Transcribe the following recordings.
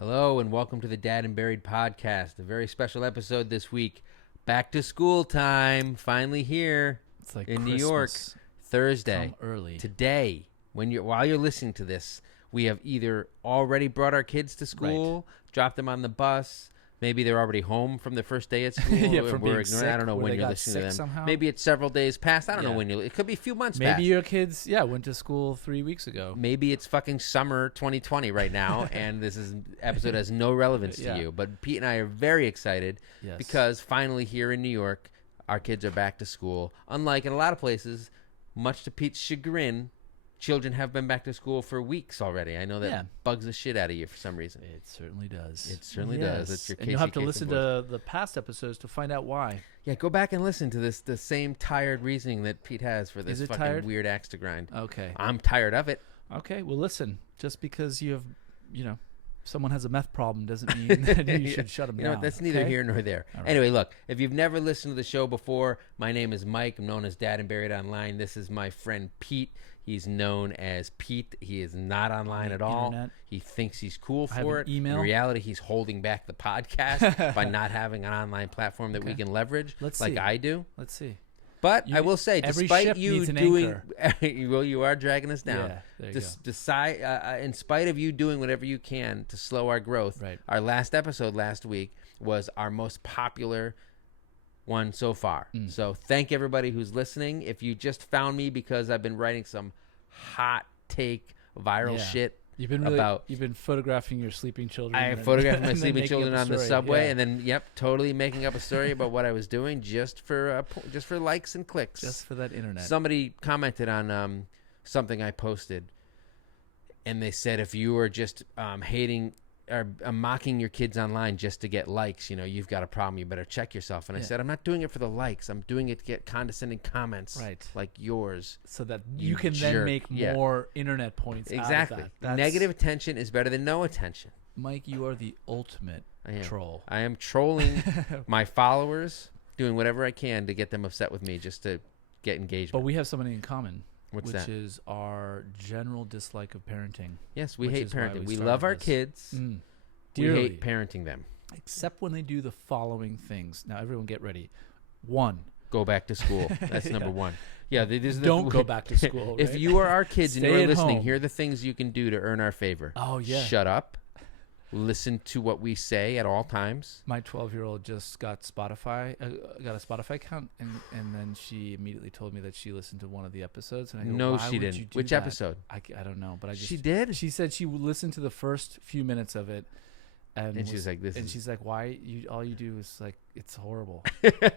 Hello and welcome to the Dad and Buried podcast. A very special episode this week. Back to school time. Finally here. It's like in Christmas. New York. Thursday. Come early. Today, while you're listening to this, we have either already brought our kids to school, dropped them on the bus. Maybe they're already home from the first day at school. Yeah, from being ignoring. sick, I don't know or when they you're got listening to them. sick somehow. Maybe it's several days past. I don't know Yeah. when it could be a few months Maybe past. your kids, went to school 3 weeks ago. Maybe it's fucking summer 2020 right now, and episode has no relevance Yeah. to you. But Pete and I are very excited because finally here in New York, our kids are back to school. Unlike in a lot of places, much to Pete's chagrin, children have been back to school for weeks already. I know that bugs the shit out of you for some reason. It certainly does. It certainly does. It's your and you'll have to listen to the past episodes to find out why. Yeah, go back and listen to the same tired reasoning that Pete has for this fucking tired? weird axe to grind. Okay. I'm tired of it. Okay, well, listen. Just because you have, someone has a meth problem doesn't mean that you should shut them down. You know what? That's neither here nor there. Right. Anyway, look, if you've never listened to the show before, my name is Mike. I'm known as Dad and Buried Online. This is my friend Pete. He's known as Pete. He is not online at all. Internet. He thinks he's cool I have for an it. email. In reality, he's holding back the podcast by not having an online platform that we can leverage like I do. Let's see. But I will say, despite you doing, well, you are dragging us down. Yeah, there you go. In spite of you doing whatever you can to slow our growth, our last episode last week was our most popular one so far. So thank everybody who's listening. If you just found me because I've been writing some hot take viral shit. You've been photographing your sleeping children. I photographed my sleeping children on the subway, and then totally making up a story about what I was doing just for likes and clicks, just for that internet. Somebody commented on something I posted, and they said if you were just hating or mocking your kids online just to get likes, you've got a problem. You better check yourself. And I said, I'm not doing it for the likes. I'm doing it to get condescending comments like yours. So that you can then make more internet points exactly. out of that. Negative attention is better than no attention. Mike, you are the ultimate troll. I am trolling my followers, doing whatever I can to get them upset with me just to get engagement. But we have something in common. Which is our general dislike of parenting. Yes, we hate parenting. We love our kids. We hate parenting them. Except when they do the following things. Now, everyone get ready. 1. Go back to school. That's number 1. Yeah, don't go back to school. If you are our kids and you're listening, here are the things you can do to earn our favor. Oh, yeah. Shut up. Listen to what we say at all times. My 12-year-old just got a Spotify account, and then she immediately told me that she listened to one of the episodes. And I go, no, she didn't. Which episode? I don't know, but she did. She said she listened to the first few minutes of it, and she's like, she's like, why all you do is like, it's horrible.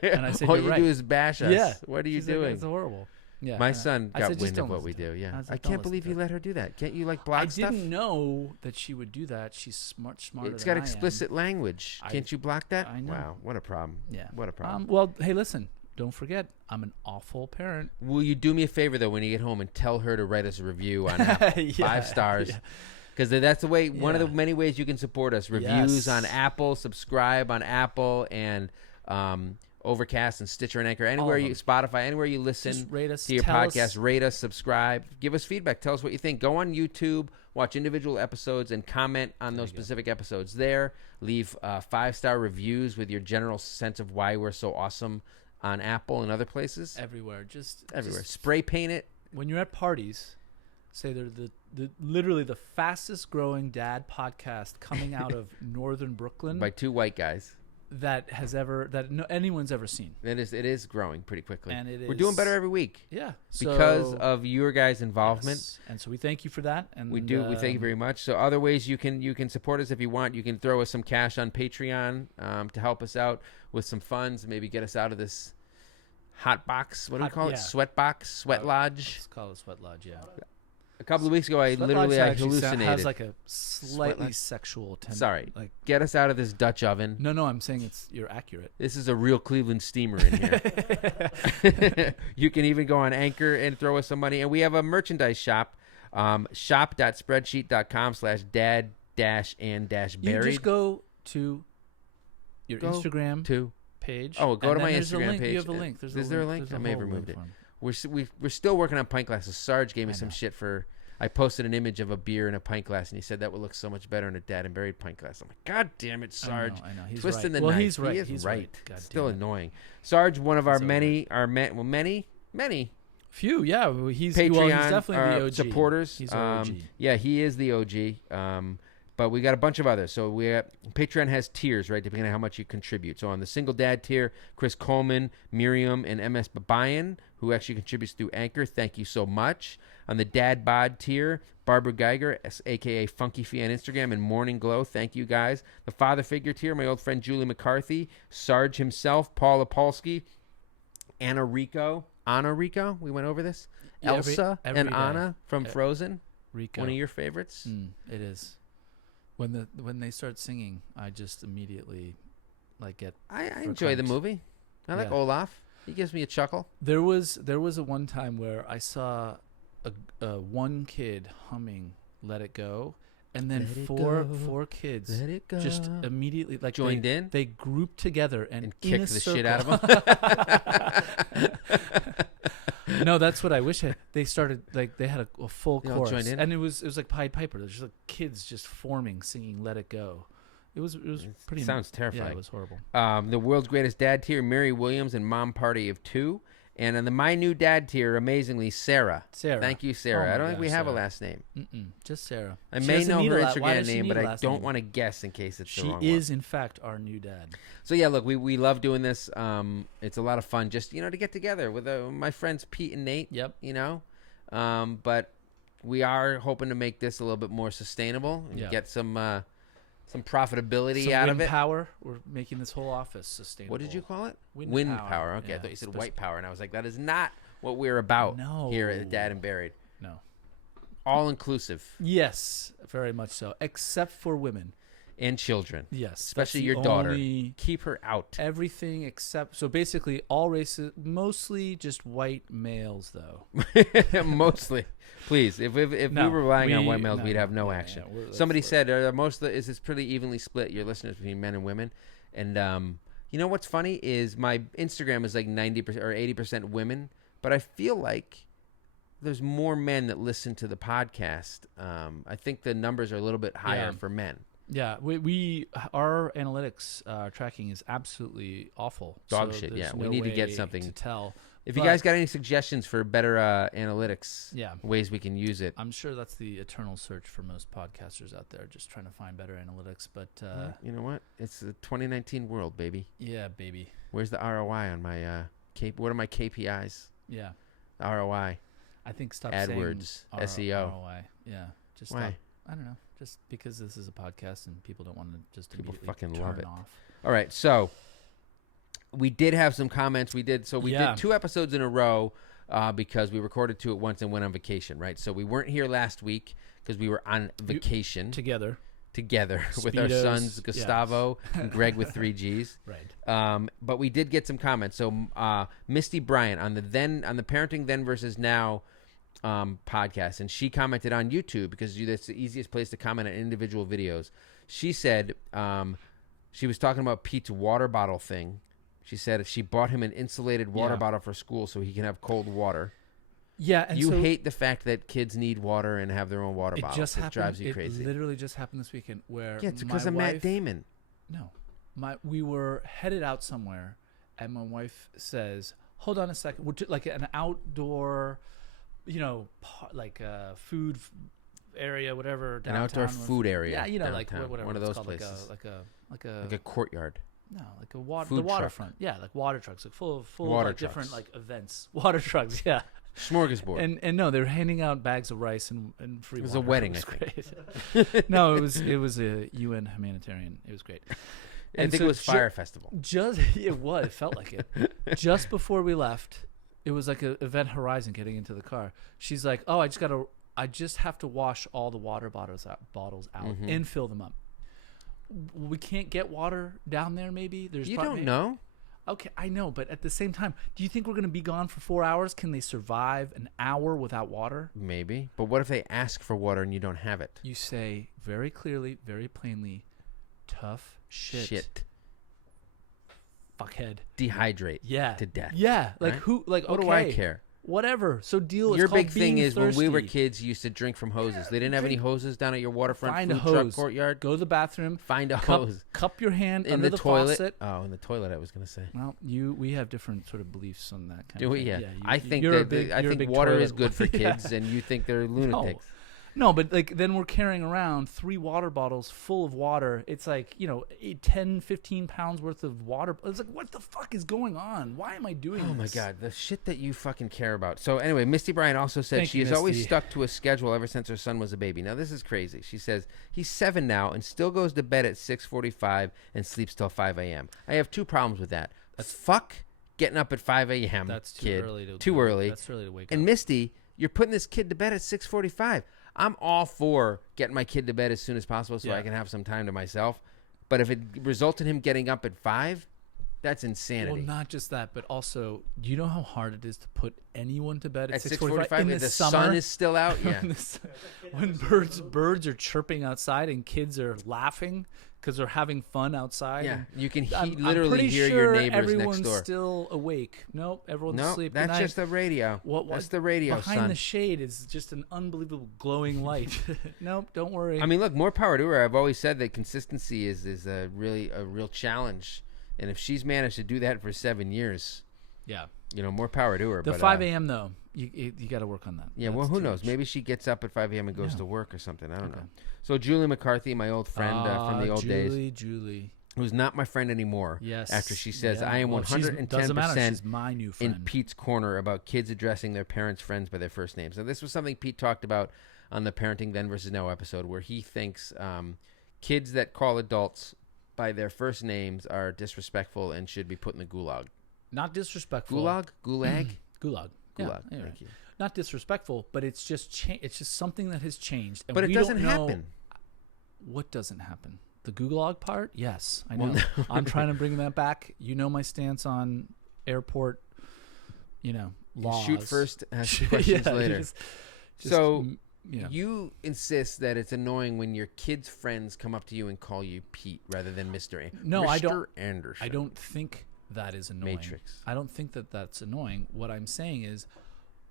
And I said, all you do is bash us. Yeah. What are you she's doing? Like, it's horrible. Yeah, my son got wind of what we do. Yeah, I can't believe you let her do that. Can't you block stuff? I didn't know that she would do that. She's smarter. It's got explicit language. Can't you block that? I know. Wow, what a problem. Yeah, what a problem. Well, hey, listen. Don't forget, I'm an awful parent. Will you do me a favor though when you get home and tell her to write us a review on Apple? 5 stars. Because that's the way. One of the many ways you can support us. Reviews on Apple. Subscribe on Apple and. Overcast and Stitcher and Anchor, anywhere Spotify, anywhere you listen rate us, to your podcast, rate us, subscribe, give us feedback, tell us what you think. Go on YouTube, watch individual episodes, and comment on those specific episodes there. Leave 5-star reviews with your general sense of why we're so awesome on Apple and other places. Everywhere. Everywhere. Spray paint it. When you're at parties, say they're literally the fastest growing dad podcast coming out of northern Brooklyn. By 2 white guys. Anyone's ever seen. It is growing pretty quickly. And we're doing better every week. Yeah. Because of your guys' involvement. Yes. And so we thank you for that. And we do. We thank you very much. So other ways you can support us if you want. You can throw us some cash on Patreon to help us out with some funds. Maybe get us out of this hot box. What do we call it? Sweat box? Sweat lodge? Let's call it sweat lodge, yeah. A couple of weeks ago, I hallucinated. Has like a slightly sexual tendency. Sorry. Get us out of this Dutch oven. No, I'm saying you're accurate. This is a real Cleveland steamer in here. You can even go on Anchor and throw us some money. And we have a merchandise shop, shop.spreadsheet.com/dad-and-buried. You just go to your Instagram page. Oh, go to my Instagram page. You have a link. Is there a link? I may have removed it. We're still working on pint glasses. Sarge gave me some shit for I posted an image of a beer in a pint glass, and he said that would look so much better in a Dad and Buried pint glass. I'm like, God damn it, Sarge! I know. He's Twisting right. the knife. He's right. He is He's right. God Still damn it. annoying. Sarge, one of our He's over many Few, yeah. He's Patreon he's definitely the OG. supporters. He's our OG. Yeah, he is the OG. But we got a bunch of others. So Patreon has tiers, right, depending on how much you contribute. So on the single dad tier, Chris Coleman, Miriam, and MS Babayan, who actually contributes through Anchor. Thank you so much. On the dad bod tier, Barbara Geiger, a.k.a. Funky Fee on Instagram, and Morning Glow. Thank you, guys. The father figure tier, my old friend Julie McCarthy, Sarge himself, Paul Opolsky, Anna Rico. We went over this. Yeah, Elsa every and day. Anna from Frozen. Rico. One of your favorites. It is. When they start singing, I just immediately get. I enjoy the movie. I like Olaf. He gives me a chuckle. There was a one time where I saw a one kid humming "Let It Go," and then four kids Let it go. just immediately Joined in. They grouped together and in kicked a the circle. shit out of them. No, that's what I wish. They started they had a full They all chorus, joined in? and it was like Pied Piper. There's just like kids just forming, singing "Let It Go." It was pretty. Sounds terrifying. Yeah, it was horrible. The world's greatest dad tier, Mary Williams and Mom Party of 2. And on the My New Dad tier, amazingly, Sarah. Thank you, Sarah. Oh I don't think we have Sarah. a last name. Just Sarah. I She may doesn't know need her a la- why Instagram does she name, need but a I last don't name? want to guess in case it's the She wrong is, one. in fact, our new dad. So, yeah, look, we love doing this. It's a lot of fun just, to get together with my friends Pete and Nate. Yep. But we are hoping to make this a little bit more sustainable and get some profitability Some out wind of it. power. We're making this whole office sustainable. What did you call it? Wind power. Okay, Yeah. I thought you said white power, and I was like, that is not what we're about here at Dad and Buried. No. All inclusive. Yes, very much so. Except for women. And children. Yes. Especially that's your the daughter. only- Keep her out. Everything except, so basically all races, mostly just white males though. Mostly. Please, if we were relying on white males, we'd have no yeah, action. yeah, Somebody said, is this pretty evenly split, your listeners, between men and women? And you know what's funny is my Instagram is like 90% or 80% women, but I feel like there's more men that listen to the podcast. I think the numbers are a little bit higher for men. Yeah, our analytics tracking is absolutely awful. Dog so shit, there's yeah. We no need to get way something. to tell. If you guys got any suggestions for better analytics, ways we can use it. I'm sure that's the eternal search for most podcasters out there, just trying to find better analytics. But you know what? It's the 2019 world, baby. Yeah, baby. Where's the ROI on my what are my KPIs? Yeah. ROI. I think stop AdWords, saying SEO. ROI. Yeah. Just Why? stop. I don't know. Just because this is a podcast and people don't want to just People immediately fucking turn love it. off. All right, so we did have some comments. We did 2 episodes in a row because we recorded 2 at once and went on vacation, right? So we weren't here last week because we were on vacation Together with our Speedos, sons Gustavo and Greg with 3 Gs. Right. But we did get some comments. So Misty Bryant on the Parenting Then versus Now podcast, and she commented on YouTube because that's the easiest place to comment on individual videos. She said she was talking about Pete's water bottle thing. She said she bought him an insulated water bottle for school so he can have cold water. Yeah, and you hate the fact that kids need water and have their own water it bottles. Just happened, drives you crazy. It literally just happened this weekend where it's because of Matt Damon. No, we were headed out somewhere, and my wife says, "Hold on a second. We're like an outdoor, like a food area, whatever. Downtown, an outdoor food area. Yeah, like whatever. One of those called, places. Like a courtyard. No, like a water, food the truck. waterfront. Yeah, like water trucks, like full water of trucks. different like events. Water trucks, yeah. Smorgasbord. And no, they were handing out bags of rice and free water. It was a wedding, It was I great. No, it was a UN humanitarian. It was great. I think it was Fire Festival. It felt like it. Just before we left, it was like an Event Horizon getting into the car. She's like, "Oh, I just have to wash all the water bottles out and fill them up. We can't get water down there. Maybe You don't know. Okay, I know, but at the same time, do you think we're going to be gone for 4 hours? Can they survive an hour without water? Maybe. But what if they ask for water and you don't have it? You say very clearly, very plainly, tough shit. Fuckhead. Dehydrate. Yeah. To death. Yeah. Like right? who? Like what okay. do I care? Whatever. So deal. It's Your called big thing being is when we were thirsty. kids, you used to drink from hoses. They didn't have any hoses down at your waterfront Find a food truck hose. courtyard. Go to the bathroom. Find a Cup, hose cup your hand in under the the toilet. faucet. Oh, in the toilet, I was gonna say. Well, we have different sort of beliefs on that kind Do of we? thing. Yeah. you- I think you're a that big- I you're a think big water toilet is good for Yeah. kids, and you think they're lunatics. No, but like then we're carrying around 3 water bottles full of water. It's like, 10, 15 pounds worth of water. It's like, what the fuck is going on? Why am I doing this? Oh my God, the shit that you fucking care about. So anyway, Misty Bryant also said Thank she you, has always Misty. stuck to a schedule ever since her son was a baby. Now this is crazy. She says he's 7 now and still goes to bed at 6:45 and sleeps till 5 a.m. I have 2 problems with that. Fuck getting up at 5 a.m. That's too kid. early to Too early. That's early to wake And up. Misty, you're putting this kid to bed at 6:45. I'm all for getting my kid to bed as soon as possible so Yeah. I can have some time to myself. But if it results in him getting up at 5, that's insanity. Well, not just that, but also, do you know how hard it is to put anyone to bed at At 6:45 in if the the summer? sun is still out, yeah. When birds are chirping outside and kids are laughing because they're having fun outside. Yeah, and you can I'm literally pretty hear sure your neighbors everyone's next door. still awake. Nope, everyone's No, asleep. that's Good night. just the radio. That's the radio, behind son. the shade is just an unbelievable glowing light. Nope, don't worry. I mean, look, more power to her. I've always said that consistency is a real challenge, and if she's managed to do that for 7 years, yeah. more power to her. The but, 5 a.m. though, you got to work on that. Yeah, well, That's who too knows? much. Maybe she gets up at 5 a.m. and goes Yeah. to work or something. I don't Okay. know. So Julie McCarthy, my old friend from the old days, Julie. who's not my friend anymore. Yes. After she says, Yeah. I am Well, doesn't matter. 110% She's my new friend. in Pete's corner about kids addressing their parents' friends by their first names. Now, this was something Pete talked about on the Parenting Then versus Now episode, where he thinks kids that call adults by their first names are disrespectful and should be put in the gulag. Not disrespectful. Gulag? Gulag. Gulag. Yeah, you're right. Thank you. Not disrespectful, but it's just it's just something that has changed. And But it we doesn't don't know happen. What doesn't happen? The gulag part? Yes, I know. Well, no. I'm trying to bring that back. You know my stance on airport, laws. Shoot first, ask Yeah, questions you later. just, So, yeah. You insist that it's annoying when your kids' friends come up to you and call you Pete rather than Mr. No, Mr. I don't. Anderson. I don't think that is annoying. Matrix. I don't think that that's annoying. What I'm saying is,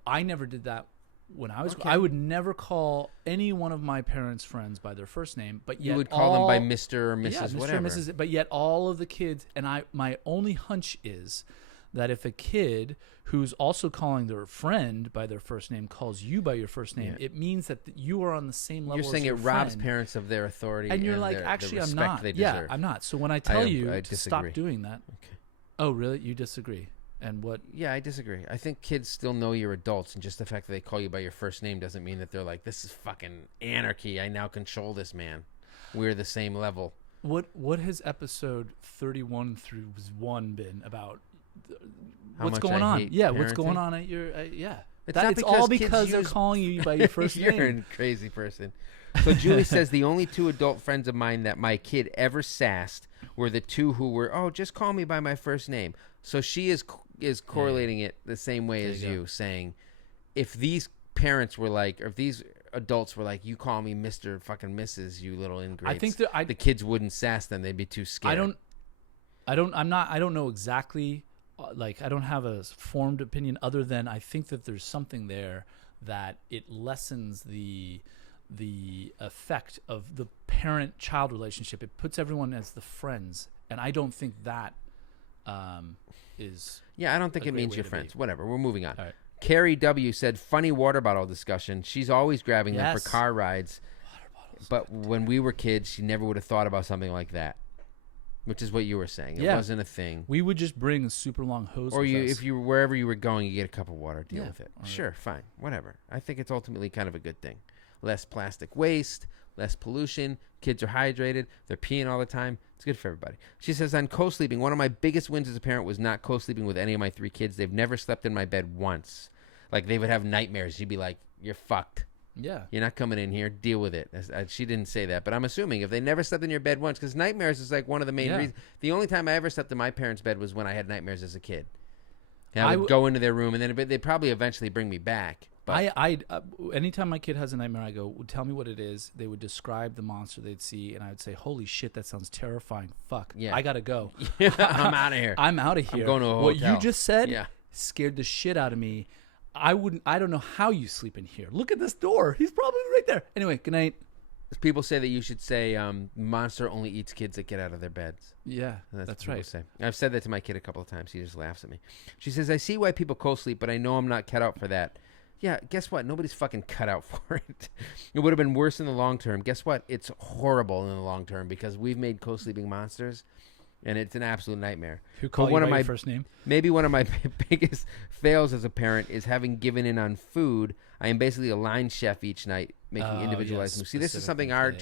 I never did that when I was. Okay. I would never call any one of my parents' friends by their first name, but yet You would call them by all- Mr. or Mrs. Yeah, Mr. whatever. and Mrs. But yet all of the kids, and my only hunch is that if a kid who's also calling their friend by their first name calls you by your first name, Yeah. it means that you are on the same level. You're saying as it your robs friend. parents of their authority, And you're like, the actually, I'm respect not. They Yeah, deserve. I'm not. So when I tell you I to stop disagree. doing that, Okay. oh really? You disagree? And what? Yeah, I disagree. I think kids still know you're adults, and just the fact that they call you by your first name doesn't mean that they're like, this is fucking anarchy. I now control this man. We're the same level. What has episode 31 through 1 been about? How What's much going I on? hate Yeah, what's parenting? going on at your? Yeah, It's not it's because all kids because they're use- calling you by your first You're name. a crazy person. So Julie says the only 2 adult friends of mine that my kid ever sassed were the 2 who were, just call me by my first name. So she is correlating it the same way There as you go. you, saying if these parents were like, or if these adults were like, you call me Mr. fucking Mrs., you little ingrates. I think that the kids wouldn't sass them. They'd be too scared. I don't know exactly. I don't have a formed opinion other than I think that there's something there that it lessens the effect of the parent-child relationship. It puts everyone as the friends, and I don't think that is. Yeah, I don't think a it great means way you're to friends. be. Whatever. We're moving on. All right. Carrie W. said, funny water bottle discussion. She's always grabbing them Yes. for car rides. But when we were kids, she never would have thought about something like that, which is what you were saying. It Yeah. wasn't a thing. We would just bring a super long hose. Or with us. if you wherever you were going, you get a cup of water. Deal Yeah, with it. or- Sure, fine, whatever. I think it's ultimately kind of a good thing. Less plastic waste, less pollution. Kids are hydrated. They're peeing all the time. It's good for everybody. She says, on co-sleeping, one of my biggest wins as a parent was not co-sleeping with any of my 3 kids. They've never slept in my bed once. Like, they would have nightmares. You'd be like, you're fucked. Yeah. You're not coming in here. Deal with it. She didn't say that, but I'm assuming if they never slept in your bed once, because nightmares is like one of the main Yeah. reasons. The only time I ever slept in my parents' bed was when I had nightmares as a kid. And I I would go into their room, and then they'd probably eventually bring me back. But Anytime my kid has a nightmare, I go, tell me what it is. They would describe the monster they'd see, and I would say, holy shit, that sounds terrifying. Fuck. Yeah. I gotta go. I'm out of here. I'm out of here. going to a What you hotel. just said Yeah. scared the shit out of me. I wouldn't. I don't know how you sleep in here. Look at this door. He's probably right there. Anyway, good night. People say that you should say monster only eats kids that get out of their beds. Yeah, That's that's what right. people say. I've said that to my kid a couple of times. He just laughs at me. She says, I see why people co-sleep, but I know I'm not cut out for that. Yeah, guess what? Nobody's fucking cut out for it. It would have been worse in the long term. Guess what? It's horrible in the long term because we've made co-sleeping monsters, and it's an absolute nightmare. Who called you by your first name? Maybe one of my biggest fails as a parent is having given in on food. I am basically a line chef each night, making individualized meals. See, this is something our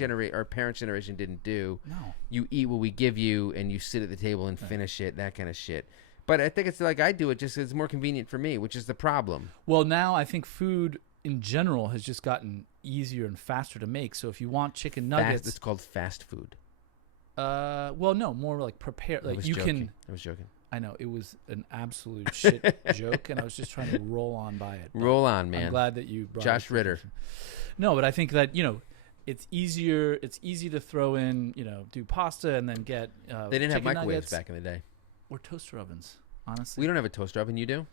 parents' generation didn't do. No. You eat what we give you, and you sit at the table and finish it, that kind of shit. But I think it's like I do it just 'cause it's more convenient for me, which is the problem. Well, now I think food in general has just gotten easier and faster to make. So if you want chicken nuggets, It's called fast food. well, no, more like prepare. Like I was joking. I know it was an absolute shit joke, and I was just trying to roll on by it. Roll on, man. I'm glad that you brought Josh Ritter. No, but I think that it's easier. It's easy to throw in, do pasta and then get. They didn't have chicken microwaves nuggets back in the day. or toaster ovens. Honestly, We don't have a toaster oven. You do?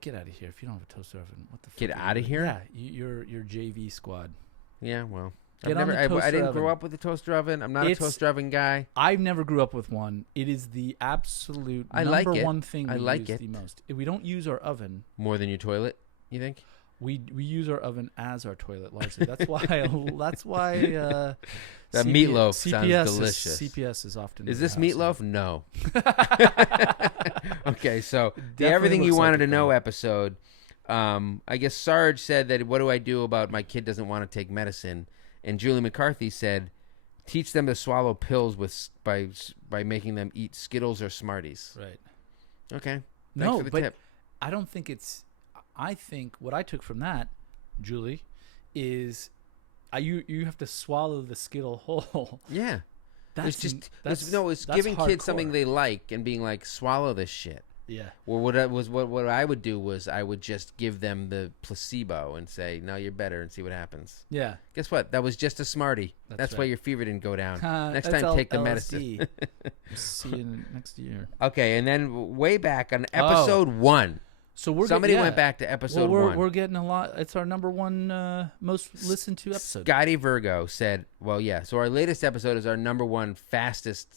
Get out of here if you don't have a toaster oven. What the fuck? Get are you outta doing? here? Yeah, you're JV squad. Yeah. Well, Get on the I toaster didn't oven. grow up with a toaster oven. I'm not a toaster oven guy. I've never grew up with one. It is the absolute I like number it. one thing I we like use it. the most. If we don't use our oven. More than your toilet, you think? We use our oven as our toilet largely. That's why. That meatloaf sounds delicious. CPS is often. Is in this the house, meatloaf? No. Okay, so the Definitely everything you looks wanted like to it, know though. episode. I guess Sarge said that what do I do about my kid doesn't want to take medicine, and Julie McCarthy said, teach them to swallow pills by making them eat Skittles or Smarties. Right. Okay. No, Thanks for the but tip. I don't think it's. I think what I took from that, Julie, is you have to swallow the Skittle whole. Yeah. That's it's that's giving kids something hardcore. they like and being like, swallow this shit. Yeah. Well, what I would do was I would just give them the placebo and say, no, you're better, and see what happens. Yeah. Guess what? That was just a Smartie. That's why right. your fever didn't go down. Next That's time, take the LSD. medicine. See you next year. Okay, and then way back on episode 1. So Somebody went back to episode 1. We're getting a lot. It's our number one most listened to episode. Scotty Virgo said, well, yeah, so our latest episode is our number 1 fastest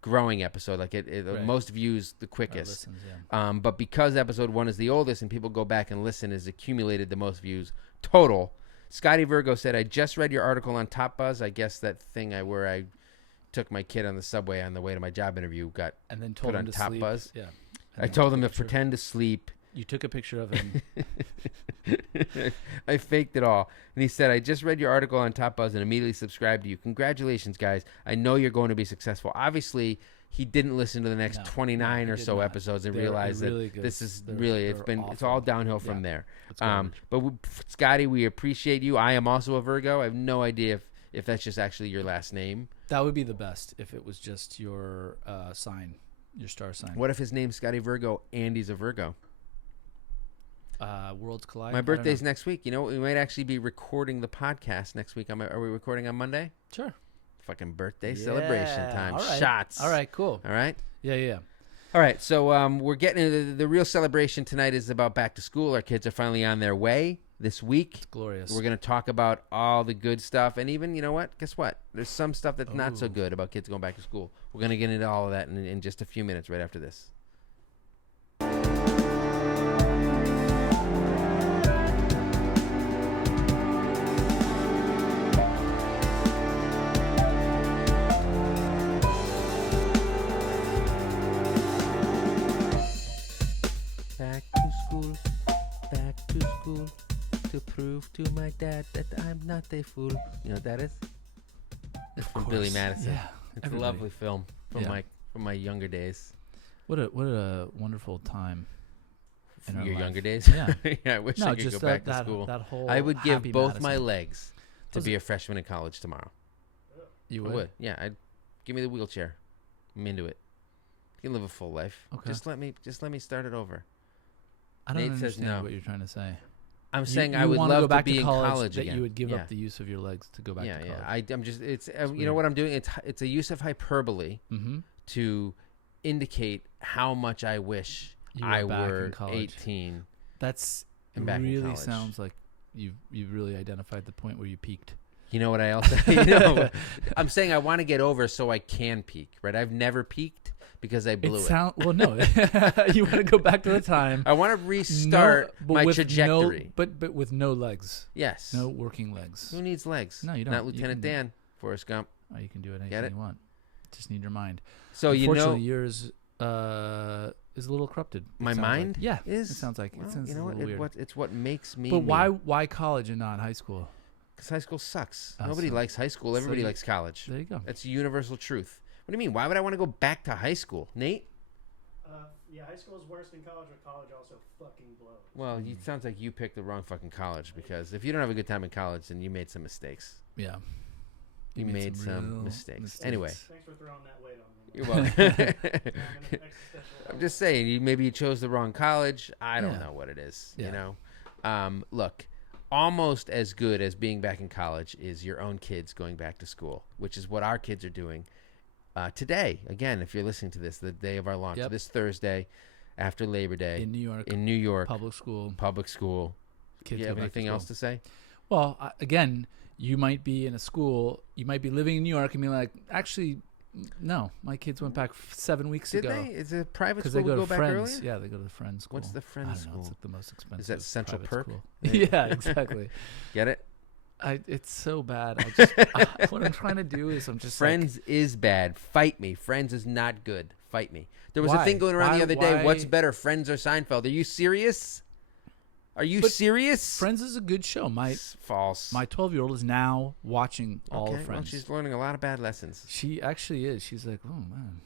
growing episode, like Right. most views the quickest. Listens, yeah. But because episode 1 is the oldest and people go back and listen, has accumulated the most views total. Scotty Virgo said, I just read your article on Top Buzz. I guess that thing where I took my kid on the subway on the way to my job interview got And then told put him on to Top sleep. Buzz. Yeah. I told him to pretend to sleep. You took a picture of him. I faked it all. And he said, I just read your article on Top Buzz and immediately subscribed to you. Congratulations, guys. I know you're going to be successful. Obviously, he didn't listen to the next 29 he or did so not. episodes and They're realize really that good. this is They're it's all awful. downhill from Yeah. there. It's garbage. But Scotty, we appreciate you. I am also a Virgo. I have no idea if that's just actually your last name. That would be the best if it was just your sign, your star sign. What if his name's Scotty Virgo and he's a Virgo? Worlds collide. My I don't birthday's know. next week. You know, we might actually be recording the podcast next week. Are we recording on Monday? Sure. Fucking birthday celebration Yeah, time. all right. Shots. All right. Cool. All right. Yeah. All right. So we're getting into the real celebration tonight is about back to school. Our kids are finally on their way this week. It's glorious. We're going to talk about all the good stuff. And even, you know what? Guess what? There's some stuff that's not so Ooh. good about kids going back to school. We're going to get into all of that in just a few minutes right after this. Back to school, to prove to my dad that I'm not a fool. You know what that is? It's from Billy course. Yeah. It's Everybody. a lovely film from Yeah. my younger days. What a wonderful time. In our Your life. younger days? Yeah. Yeah, I wish No, I could just go back to that school. That whole. I would give happy both my Madison. legs to Was be a freshman in college tomorrow. You I would. would. Yeah, give me the wheelchair. I'm into it. You can live a full life. Okay. Just let me start it over. I don't Nate says understand no. what you're trying to say. I'm saying you I would wanna love go back to be in college that again. you would give Yeah. up the use of your legs to go back to college. I'm just it's you know weird. what I'm doing. It's a use of hyperbole Mm-hmm. to indicate how much I wish You I were back in were college. 18. That's am back in really college. sounds like you've really identified the point where you peaked. You know what I also, I'm saying I want to get over so I can peak, right? I've never peaked because I blew it. Well, no, you want to go back to the time. I want to restart my trajectory. But with no legs. Yes. No working legs. Who needs legs? No, you don't. Not Lieutenant Dan, Forrest Gump. Oh, you can do anything Get it? you want. Just need your mind. So Unfortunately, yours is a little corrupted. My mind yeah, is. it sounds like Well, it sounds you know what? weird. It's what makes me. But me. why college and not high school? Because high school sucks. Oh, Nobody so- likes high school. Everybody you- likes college. There you go. That's universal truth. What do you mean? Why would I want to go back to high school, Nate? Yeah, high school is worse than college, but college also fucking blows. Well, it sounds like you picked the wrong fucking college because if you don't have a good time in college, then you made some mistakes. Yeah. You made some real mistakes. Anyway, Thanks for throwing that weight on me. you're welcome. I'm in an existential I'm just saying, maybe you chose the wrong college. I don't Yeah. know what it is. Yeah. You know, look, almost as good as being back in college is your own kids going back to school, which is what our kids are doing today. Again, if you're listening to this, the day of our launch, Yep. this Thursday, after Labor Day In New York, in New York, public school. Do Kids you go have back to anything school. else to say? Well, again, you might be in a school. You might be living in New York and be like, actually, no, my kids went back 7 weeks Did ago. they? Is it a private Because school they go we to go back Friends. earlier? Yeah, they go to the Friends school. What's the Friends I don't know. school? It's like the most expensive. Is that Central private Perk? school. Yeah. Yeah, exactly. Get it? It's so bad. I just what I'm trying to do is I'm just Friends is bad. Fight me. Friends is not good. Fight me. There was a Why? thing going around Why- the other day. What's why- better, Friends or Seinfeld? Are you serious? Are you But serious? Friends is a good show. It's false. My 12-year-old is now watching all okay, of Friends. well, she's learning a lot of bad lessons. She actually is. She's like, oh man,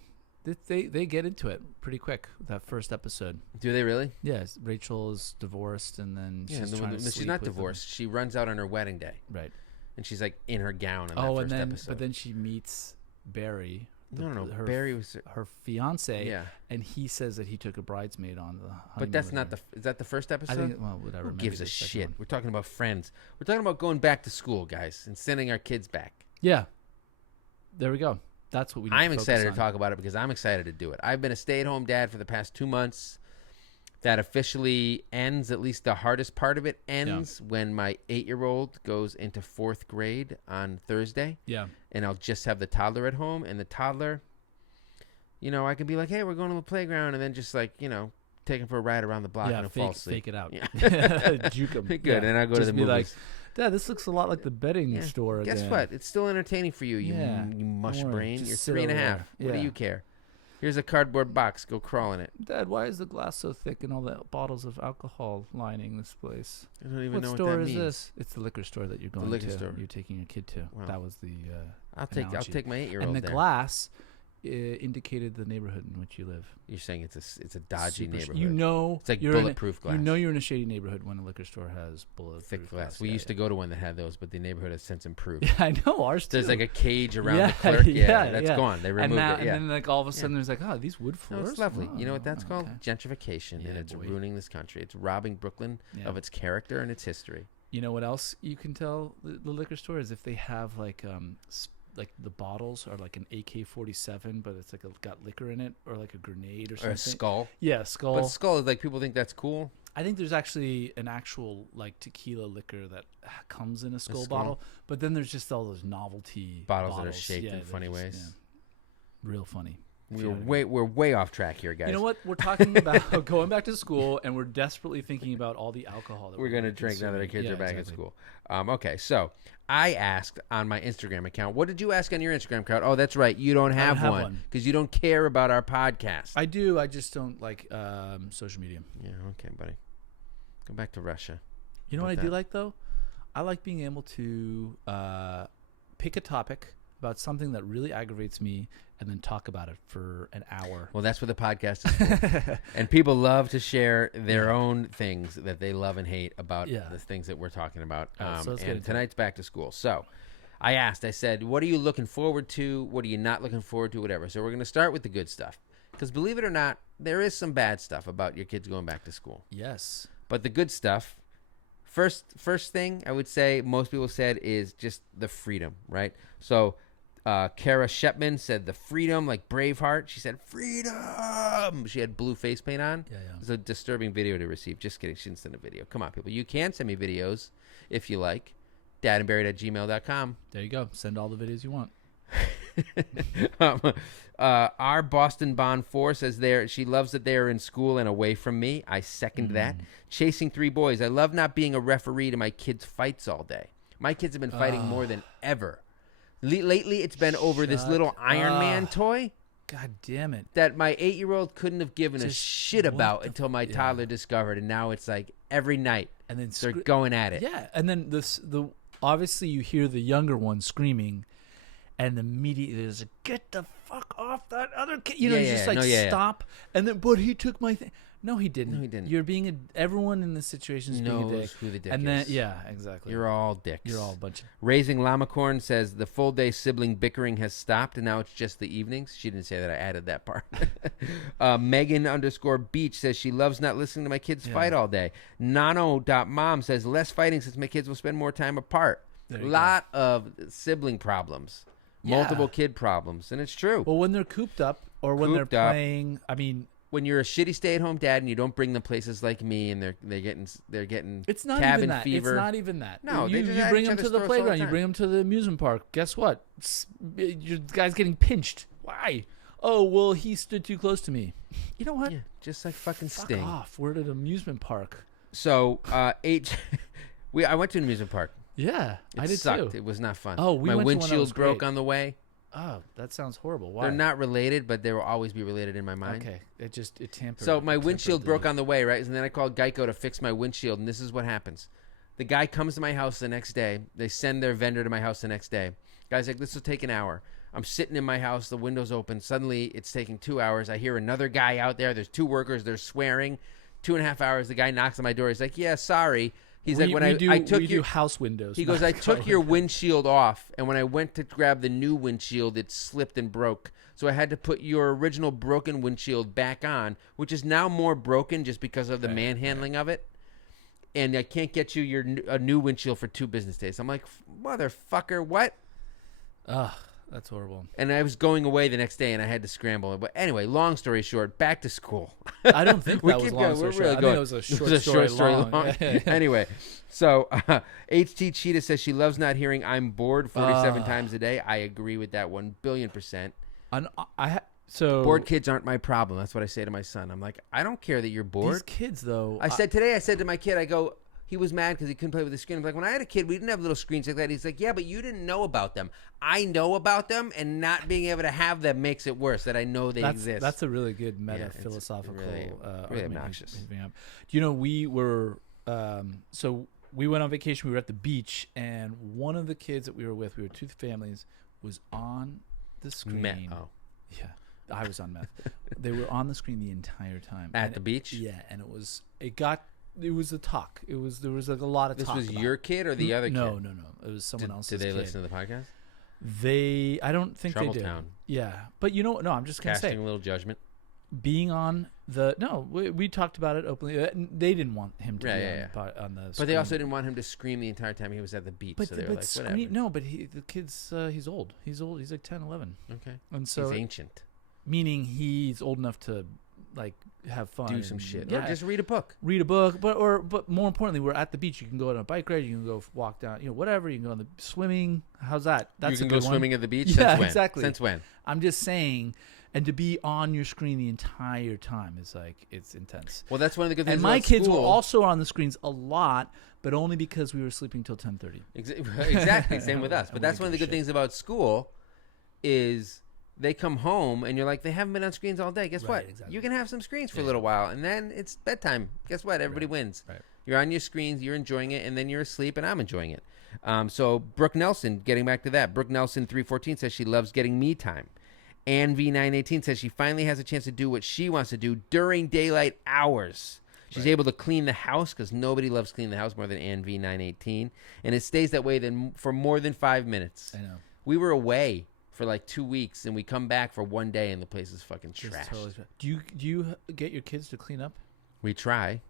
they get into it pretty quick. That first episode. Do they really? Yes, Rachel is divorced, and then she's trying to she's sleep not with him. divorced. She runs out on her wedding day, Right. and she's like in her gown in that Oh, first and then episode. but then she meets Barry. no. her Barry was. her fiance, Yeah, and he says that he took a bridesmaid on the. but that's honeymoon not with the. Is that the first her. episode? I think. Well, whatever. Who maybe gives the a second shit? one. We're talking about Friends. We're talking about going back to school, guys, and sending our kids back. Yeah. There we go. That's what we. Need I'm to focus excited on. to talk about it because I'm excited to do it. I've been a stay-at-home dad for the past 2 months. That officially ends, at least the hardest part of it ends when my 8-year-old goes into 4th grade on Thursday. Yeah. And I'll just have the toddler at home. And the toddler, you know, I can be like, hey, we're going to the playground. And then just like, you know, take him for a ride around the block Yeah. and he'll fall Fake, asleep. fake it out. Yeah. Juke 'em. Good. Yeah. And I'll go to Just the be movies. like, Dad, this looks a lot like the bedding Yeah. store Guess again. what? It's still entertaining for you, Yeah. you mush Don't worry. brain. Just You're sit 3 and a over half. there. What do Yeah. you care? Here's a cardboard box. Go crawl in it. Dad, why is the glass so thick and all the bottles of alcohol lining this place? I don't even What know store what that is means. this? It's the liquor store that you're going liquor to. store. You're taking your kid to. Wow. That was the. I'll analogy. take my 8-year-old And the there. glass indicated the neighborhood in which you live. You're saying it's a dodgy Super neighborhood. You know, It's like you're in a- bulletproof glass. You know you're in a shady neighborhood when a liquor store has bulletproof thick glass. We Yeah, used to go to one that had those, but the neighborhood has since improved. Yeah, I know ours too. There's like a cage around Yeah, the clerk. Yeah, yeah, that's yeah. gone. They and removed now, it. Yeah. and then like all of a sudden there's like, oh, these wood No, floors. it's lovely. Oh, You know what that's called? okay. Gentrification, Yeah, and it's boy. ruining this country. It's robbing Brooklyn Yeah. of its character and its history. You know what else you can tell the liquor store is if they have like like the bottles are like an AK-47, but it's like got liquor in it, or like a grenade or something. Or a skull. Yeah, skull. But skull is like people think that's cool. I think there's actually an actual like tequila liquor that comes in a skull skull? bottle, but then there's just all those novelty Bottles that are shaped in they're funny ways. yeah. Real funny. We're way off track here, guys. You know what? We're talking about going back to school, and we're desperately thinking about all the alcohol that We're gonna drink now that our consuming. kids Yeah, are back exactly. at school. Okay, so I asked on my Instagram account. What did you ask on your Instagram account? Oh, that's right. You don't have, have one one. because you don't care about our podcast. I do. I just don't like social media. Yeah, okay, buddy. Go back to Russia. You know what I About do that. like though? I like being able to pick a topic about something that really aggravates me and then talk about it for an hour. Well, that's what the podcast is for. And people love to share their own things that they love and hate about Yeah. the things that we're talking about. All right, so let's get and into it. tonight's back to school. So I said, what are you looking forward to? What are you not looking forward to? Whatever. So we're going to start with the good stuff. Because believe it or not, there is some bad stuff about your kids going back to school. Yes. But the good stuff, first thing I would say most people said is just the freedom, right? So Kara Shepman said the freedom, like Braveheart. She said freedom. She had blue face paint on. Yeah. It was a disturbing video to receive. Just kidding. She didn't send a video. Come on, people. You can send me videos if you like. dadandburied@gmail.com. There you go. Send all the videos you want. Our Boston Bond 4 says she loves that they are in school and away from me. I second that. Chasing 3 boys. I love not being a referee to my kids' fights all day. My kids have been fighting more than ever. Lately, it's been over this little Iron Man toy God damn it. that my 8-year-old couldn't have given a Just shit what about the until my toddler discovered, and now it's like every night And then they're going at it. Yeah, and then the obviously you hear the younger one screaming, and immediately there's like, get the fuck off that other kid. You know, he's just like, stop. And then, but he took my thing. No, he didn't. No, he didn't. You're being everyone in this situation is being a dick. Knows who the dick And is. then, yeah, exactly. You're all dicks. You're all a bunch of. Raising Lamacorn says the full day sibling bickering has stopped and now it's just the evenings. She didn't say that. I added that part. Megan_Beach says she loves not listening to my kids fight all day. Nano.mom says less fighting since my kids will spend more time apart. Lot of sibling problems. Multiple kid problems. And it's true. Well, when they're cooped up or when they're playing, I mean, when you're a shitty stay-at-home dad and you don't bring them places like me and they're getting it's not cabin even that. fever. It's not even that. No, you they just bring at them each to the other's throats all playground. the You bring them to the amusement park. Guess what? Your guy's getting pinched. Why? Oh, well, he stood too close to me. You know what? Yeah, just like fucking Fuck Sting. off. We're at an amusement park. So I went to an amusement park. Yeah, It I did sucked. too. It was not fun. Oh, we my went to one that windshield was broke great. on the way. Oh, that sounds horrible. Why? They're not related, but they will always be related in my mind. Okay, it tampered. So my windshield broke on the way, right? And then I called Geico to fix my windshield, and this is what happens. The guy comes to my house the next day. They send their vendor to my house the next day. Guy's like, this will take an hour. I'm sitting in my house. The window's open. Suddenly, it's taking 2 hours. I hear another guy out there. There's 2 workers. They're swearing. 2.5 hours. The guy knocks on my door. He's like, yeah, sorry. He's like, when I took do house windows. He goes, I took your windshield off, and when I went to grab the new windshield, it slipped and broke. So I had to put your original broken windshield back on, which is now more broken just because of the manhandling of it. And I can't get you a new windshield for 2 business days. I'm like, motherfucker, what? Ugh, that's horrible. And I was going away the next day, and I had to scramble. But anyway, long story short, back to school. I don't think We that was keep long going. story We're short. really I think going. it was a It short, was a story, story long. Anyway, so HT Cheetah says she loves not hearing I'm bored 47 times a day. I agree with that 1 billion %. So Bored kids aren't my problem. That's what I say to my son. I'm like, I don't care that you're bored. these kids, though. I said to my kid, I go, he was mad because he couldn't play with the screen. I'm like, when I had a kid, we didn't have little screens like that. He's like, yeah, but you didn't know about them. I know about them, and not being able to have them makes it worse that I know they exist. That's a really good Yeah, philosophical, really argument obnoxious. he's bringing up. Do you know, we were so we went on vacation. We were at the beach, and one of the kids that we were with, we were 2 families, was on the screen. Oh. Yeah, I was on meth. They were on the screen the entire time At the beach? Yeah, and it was the talk. There was like a lot of This talk. was about your kid or the other kid? No. It was someone else's. Did they kid. listen to the podcast? I don't think they did. Troubletown. Yeah, but no, I'm just gonna Casting say, a little judgment. being on we talked about it openly. They didn't want him to be on the. But they also didn't want him to scream the entire time he was at the beach. So they were like, whatever. No, but the kid's he's old. He's old. He's like 10, 11. Okay. And so he's ancient. meaning he's old enough to like have fun, Do some shit. Yeah, Or just read a book. But more importantly, we're at the beach. You can go on a bike ride. You can go walk down. Whatever. You can go on the swimming. How's that? That's you can a go good one. swimming at the beach. Yeah, Since when? exactly. Since when? I'm just saying, and to be on your screen the entire time is like it's intense. Well, that's one of the good things. And my about kids school. were also on the screens a lot, but only because we were sleeping till 10:30. Exactly. Same with us. And But we that's didn't one of the give a good shit. things about school is they come home and you're like, they haven't been on screens all day. Guess Right, what? exactly. You can have some screens for a little while, and then it's bedtime. Guess what? Everybody wins. Right. You're on your screens, you're enjoying it, and then you're asleep, and I'm enjoying it. So Brooke Nelson, getting back to that, Brooke Nelson 314 says she loves getting me time. Ann V918 says she finally has a chance to do what she wants to do during daylight hours. She's able to clean the house because nobody loves cleaning the house more than Ann V918, and it stays that way then for more than 5 minutes. I know. We were away for like 2 weeks, and we come back for 1 day, and the place is fucking Just trash. totally do you get your kids to clean up? We try.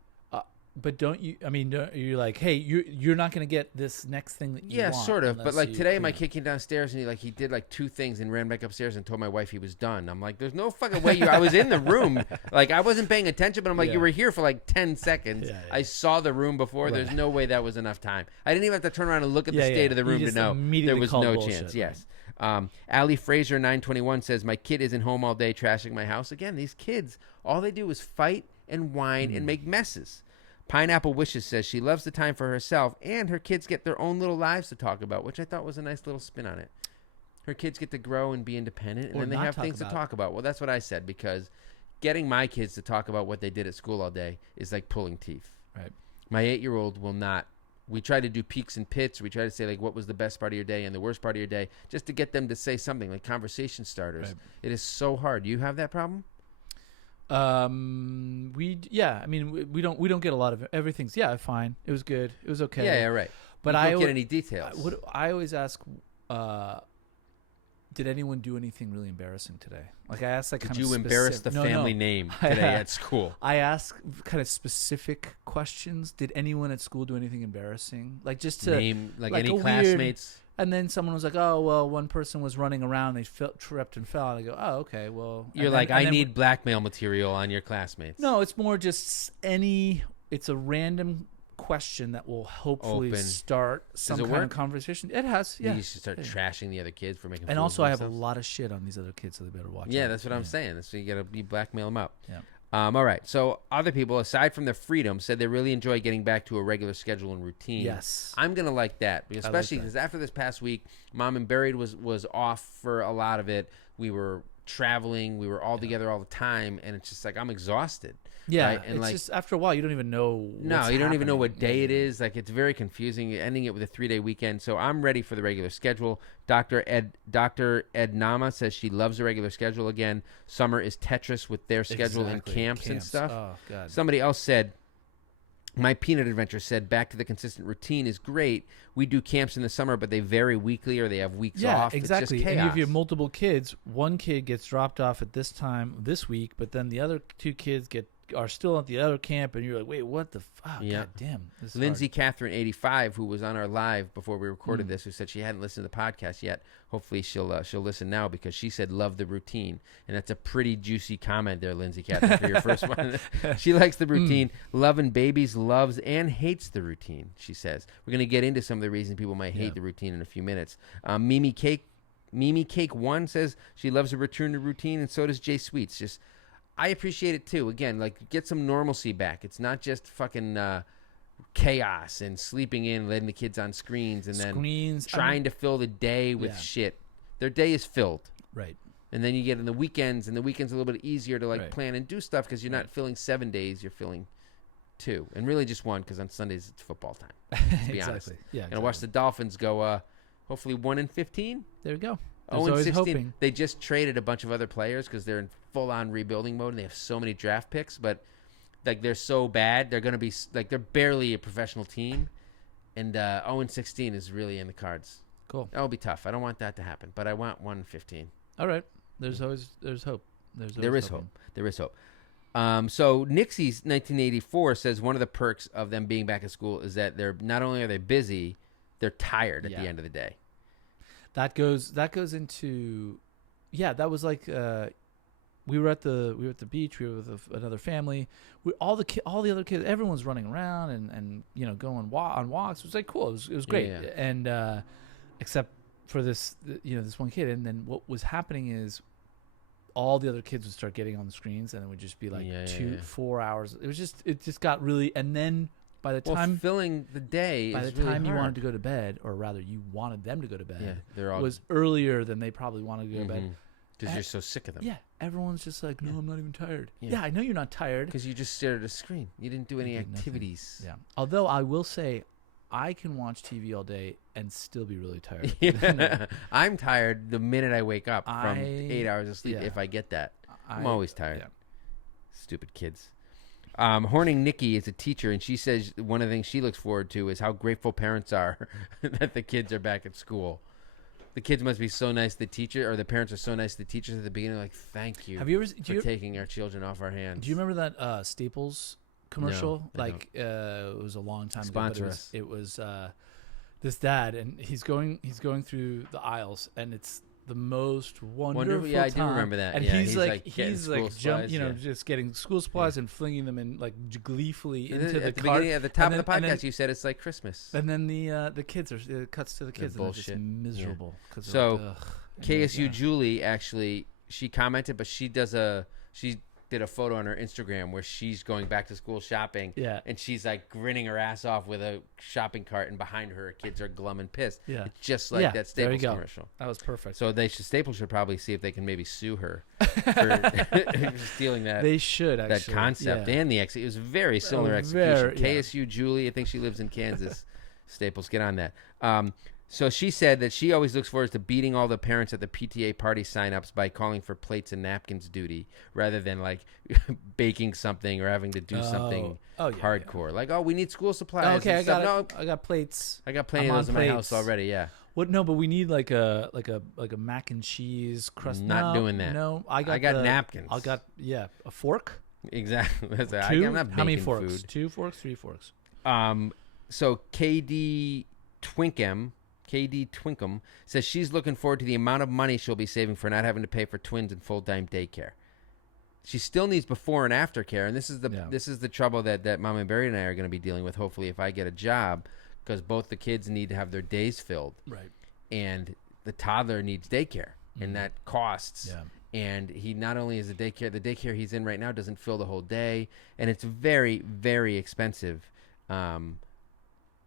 But don't you? I mean, you're like, hey, you're not going to get this next thing that you want. Yeah, sort of. But like today, my yeah. kid came downstairs and he did like 2 things and ran back upstairs and told my wife he was done. I'm like, there's no fucking way I was in the room. Like I wasn't paying attention, but I'm like, Yeah. you were here for like 10 seconds. Yeah, yeah. I saw the room before. Right. There's no way that was enough time. I didn't even have to turn around and look at the Yeah, state yeah. of the room You to just know immediately there was called no bullshit, chance. right. Yes. Ali Fraser 921 says my kid isn't home all day trashing my house. Again, these kids, all they do is fight and whine and make messes. Pineapple Wishes says she loves the time for herself and her kids get their own little lives to talk about, which I thought was a nice little spin on it. Her kids get to grow and be independent, and Or then they not have talk things about to talk about. Well, that's what I said, because getting my kids to talk about what they did at school all day is like pulling teeth. Right. My 8-year-old will not. We try to do peaks and pits. We try to say, like, what was the best part of your day and the worst part of your day, just to get them to say something, like conversation starters. Right. It is so hard. You have that problem? I mean, we don't get a lot of everything's fine. It was good. It was okay. Yeah, right. But you I don't would- get any details. I always ask, did anyone do anything really embarrassing today? Like I asked, like, Did kind you of embarrass the family no. name today at school? I ask kind of specific questions. Did anyone at school do anything embarrassing? Like just to Name, like like any a weird- classmates? And then someone was like, "Oh, well, one person was running around. They tripped and fell." And I go, "Oh, okay, well." You're and like, then- and I then- need blackmail material on your classmates. No, it's more just it's a random question that will hopefully Open. start some it kind work? of conversation. It has, yeah. You should start Yeah. trashing the other kids for making And fools also, of I have a themselves. lot of shit on these other kids, so they better watch. Yeah, out. that's what I'm saying. That's what you blackmail them out. Yeah. All right. So other people, aside from their freedom, said they really enjoy getting back to a regular schedule and routine. Yes. I'm gonna like that, I like especially that. because after this past week, Mom and Buried was off for a lot of it. We were traveling. We were all together all the time, and it's just like I'm exhausted. Yeah, right? And it's like, just after a while, you don't even know. no, what's you don't even know happening. what day it Yeah. is. Like it's very confusing. You're ending it with a 3-day weekend. So I'm ready for the regular schedule. Dr. Ed Nama says she loves the regular schedule again. Summer is Tetris with their schedule and Exactly. camps and stuff. Oh god. Somebody else said, my peanut adventure said, back to the consistent routine is great. We do camps in the summer, but they vary weekly or they have weeks Yeah, off. exactly. It's just And chaos. if you have multiple kids, one kid gets dropped off at this time this week, but then the other 2 kids are still at the other camp, and you're like, wait, what the? Yeah. God damn. This is Lindsay Catherine 85, who was on our live before we recorded Mm. this, who said she hadn't listened to the podcast yet. Hopefully she'll listen now, because she said love the routine, and that's a pretty juicy comment there, Lindsay Catherine, for your first one. She likes the routine, loving babies, loves and hates the routine. She says we're going to get into some of the reasons people might hate Yeah. the routine in a few minutes. Mimi Cake 1 says she loves a return to routine, and so does Jay Sweets. Just I appreciate it too. Again, like get some normalcy back. It's not just fucking chaos and sleeping in, letting the kids on screens, and then trying to fill the day with Yeah. shit. Their day is filled, right. and then you get in the weekends, and the weekends are a little bit easier to like Right. plan and do stuff, because you're not Right. filling 7 days. You're filling 2, and really just 1, because on Sundays it's football time. be honest. Exactly. Yeah. And I watch the Dolphins go hopefully 1-15. There you go. Oh, There's and always 16. hoping. They just traded a bunch of other players because they're in full-on rebuilding mode, and they have so many draft picks. But like they're so bad, they're gonna be like they're barely a professional team, and 0-16 is really in the cards. Cool. That'll be tough. I don't want that to happen, but I want 1-15. All right. There's hope. There's There is hoping. hope. There is hope. So Nixie's 1984 says one of the perks of them being back at school is that they're not only are they busy, they're tired at Yeah. the end of the day. That goes into, that was like we were at the beach. We were with another family. All the other kids, everyone's running around and going on walks. It was like cool. It was great. Yeah. And except for this this one kid. And then what was happening is all the other kids would start getting on the screens, and it would just be like 4 hours. It just got really. And then by the time filling the day, by is the time really you hard. wanted to go to bed, or rather you wanted them to go to bed, Yeah, they're all was earlier than they probably wanted to go to bed. because you're so sick of them. Yeah, everyone's just like, no, I'm not even tired. Yeah. Yeah, I know you're not tired. Because you just stared at a screen. You didn't do any did nothing. activities. Yeah. Although I will say, I can watch TV all day and still be really tired. Yeah. I'm tired the minute I wake up from 8 hours of sleep, yeah. if I get that. I'm always tired. Yeah. Stupid kids. Horning Nikki is a teacher, and she says one of the things she looks forward to is how grateful parents are that the kids are back at school. The kids must be so nice to the teacher, or the parents are so nice to the teachers at the beginning, like, thank you Have you ever for taking our children off our hands. do you remember that Staples commercial? No, I Like it was a long time Sponsor ago. us. It was this dad, and he's going through the aisles, and it's the most wonderful Yeah, I do time. remember that. And Yeah, he's like getting he's school like supplies, just getting school supplies and flinging them in like gleefully into at the the cart. beginning, at the top And of the then- and podcast, then- you said it's like Christmas. And then the kids are it cuts to the kids and they're just bullshit. miserable. 'Cause they're So, like, "Ugh." And KSU yeah. Julie actually, she commented, but she did a photo on her Instagram where she's going back to school shopping. Yeah. And she's like grinning her ass off with a shopping cart, and behind her kids are glum and pissed. Yeah. It's just like Yeah, that there you Staples go. commercial. That was perfect. So Staples should probably see if they can maybe sue her for stealing that. They should That actually. concept yeah. and the it was very similar very- execution. KSU Julie, I think she lives in Kansas. Staples, get on that. So she said that she always looks forward to beating all the parents at the PTA party signups by calling for plates and napkins duty rather than like baking something or having to do something yeah, hardcore. Like, we need school supplies. Oh, okay, and I stuff. got I got plates. I got plenty I'm of those in on my house plates. already. Yeah, What? No, but we need like a mac and cheese crust. Not No, doing that. No, I got napkins. I got a fork. exactly. That's it. Two. I'm not How many baking forks? food. 2 forks, 3 forks. So KD Twinkum says she's looking forward to the amount of money she'll be saving for not having to pay for twins and full-time daycare. She still needs before and after care, and this is the trouble that Mom and Barry and I are going to be dealing with. Hopefully, if I get a job, because both the kids need to have their days filled, Right. and the toddler needs daycare, and that costs. Yeah. And he not only is the daycare he's in right now doesn't fill the whole day, and it's very, very expensive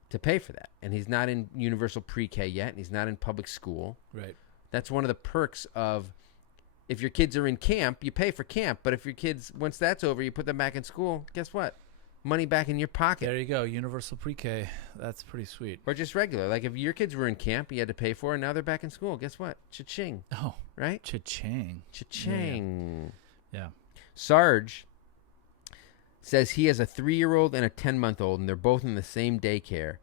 to pay for that. And he's not in universal pre-K yet, and he's not in public school. Right. That's one of the perks of if your kids are in camp, you pay for camp. But if your kids, once that's over, you put them back in school, guess what? Money back in your pocket. There you go. Universal pre-K. That's pretty sweet. Or just regular. Like if your kids were in camp, you had to pay for it, and now they're back in school. Guess what? Cha-ching. Oh, Right? cha-ching. Cha-ching. Yeah. Sarge says he has a 3-year-old and a 10-month-old, and they're both in the same daycare.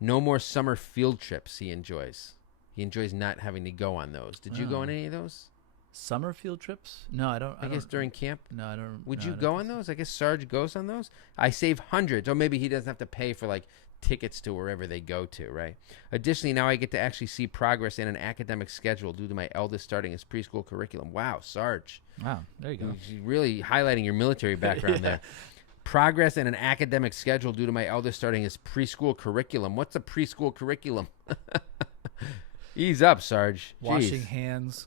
No more summer field trips he enjoys. He enjoys not having to go on those. Did you go on any of those? Summer field trips? No, I don't. I guess during camp? No, I don't. Would no, you I don't go think on those? I guess Sarge goes on those. I save hundreds. Or maybe he doesn't have to pay for like tickets to wherever they go to, right? Additionally, now I get to actually see progress in an academic schedule due to my eldest starting his preschool curriculum. Wow, Sarge. so. Wow, there you go. You're really highlighting your military background there. Progress in an academic schedule due to my eldest starting his preschool curriculum. What's a preschool curriculum? Ease up, Sarge. Jeez. Washing hands,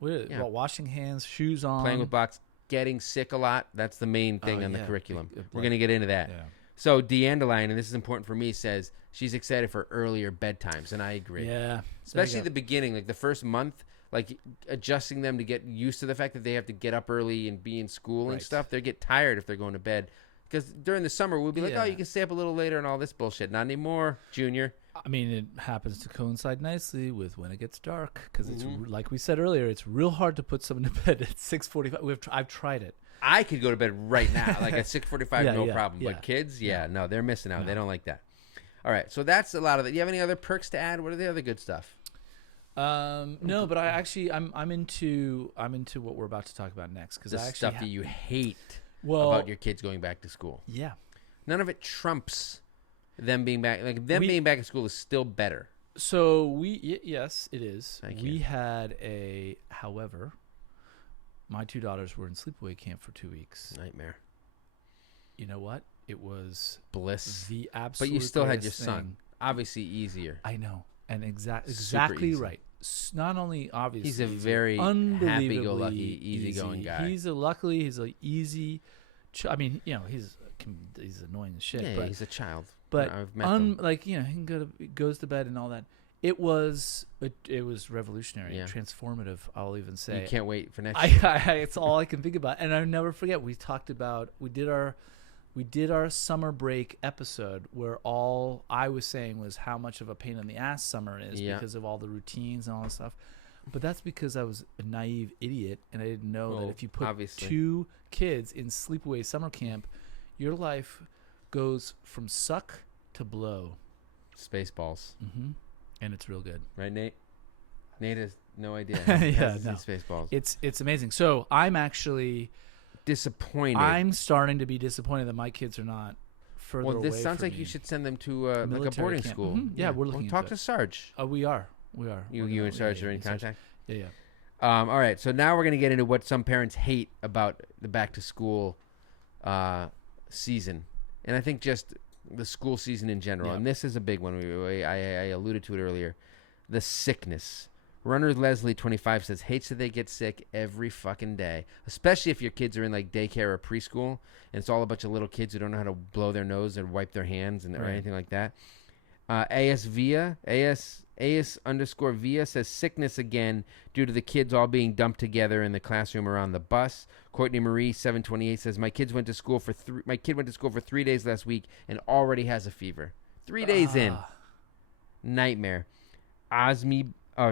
washing hands, shoes on. Playing with blocks, getting sick a lot. That's the main thing Oh, on the yeah. curriculum. Like- We're going to get into that. Yeah. So Dandelion, and this is important for me, says she's excited for earlier bedtimes, and I agree. Yeah. Especially the beginning, like the first month, like adjusting them to get used to the fact that they have to get up early and be in school and Right. stuff. They get tired if they're going to bed. Because during the summer, we'll be like, Yeah. oh, you can stay up a little later and all this bullshit. Not anymore, Junior. I mean, it happens to coincide nicely with when it gets dark because it's Mhm. like we said earlier, it's real hard to put someone to bed at 6:45. I've tried it. I could go to bed right now, like at 6:45, Yeah, no yeah, problem. yeah. But kids, no, they're missing out. No. They don't like that. All right, so that's a lot of it. Do you have any other perks to add? What are the other good stuff? No, but I'm into what we're about to talk about next because The I actually stuff that you hate well, about your kids going back to school. yeah. None of it trumps them being back. Like them being back in school is still better. So yes, it is. Thank We you. had however, my 2 daughters were in sleepaway camp for 2 weeks. Nightmare. You know what? It was Bliss. the absolute. But you still had your greatest son. thing. Obviously easier. I know, and Super exactly easy. right. Not only obviously, He's a it's very unbelievably happy-go-lucky, easygoing guy. He's an easy. I mean, he's annoying as shit, Yeah, but he's a child. but I've met him. he can goes to bed and all that. It was revolutionary, Yeah. transformative. I'll even say. You can't wait for next year. It's all I can think about, and I'll never forget. We did our summer break episode where all I was saying was how much of a pain in the ass summer is Yeah. because of all the routines and all that stuff. But that's because I was a naive idiot and I didn't know that Well, if you put obviously. 2 kids in sleepaway summer camp, your life goes from suck to blow. Spaceballs. Mm-hmm. And it's real good. Right, Nate? Nate has no idea. Yeah, Has no. Spaceballs. It's amazing. So I'm actually disappointed. I'm starting to be disappointed that my kids are not further away. Well, this sounds from like me. you should send them to like a Military boarding camp. school. Mhm. Yeah, we're looking Well, talk into to Sarge. We are. You and Sarge are in contact. Yeah. All right, so now we're gonna get into what some parents hate about the back to school season, and I think just the school season in general. Yeah. And this is a big one. I alluded to it earlier. The sickness. Runner Leslie 25 says hates that they get sick every fucking day, especially if your kids are in like daycare or preschool, and it's all a bunch of little kids who don't know how to blow their nose or wipe their hands or anything like that. AS_Via says sickness again due to the kids all being dumped together in the classroom or on the bus. Courtney Marie 728 says my kid went to school for 3 days last week and already has a fever. 3 days in, nightmare.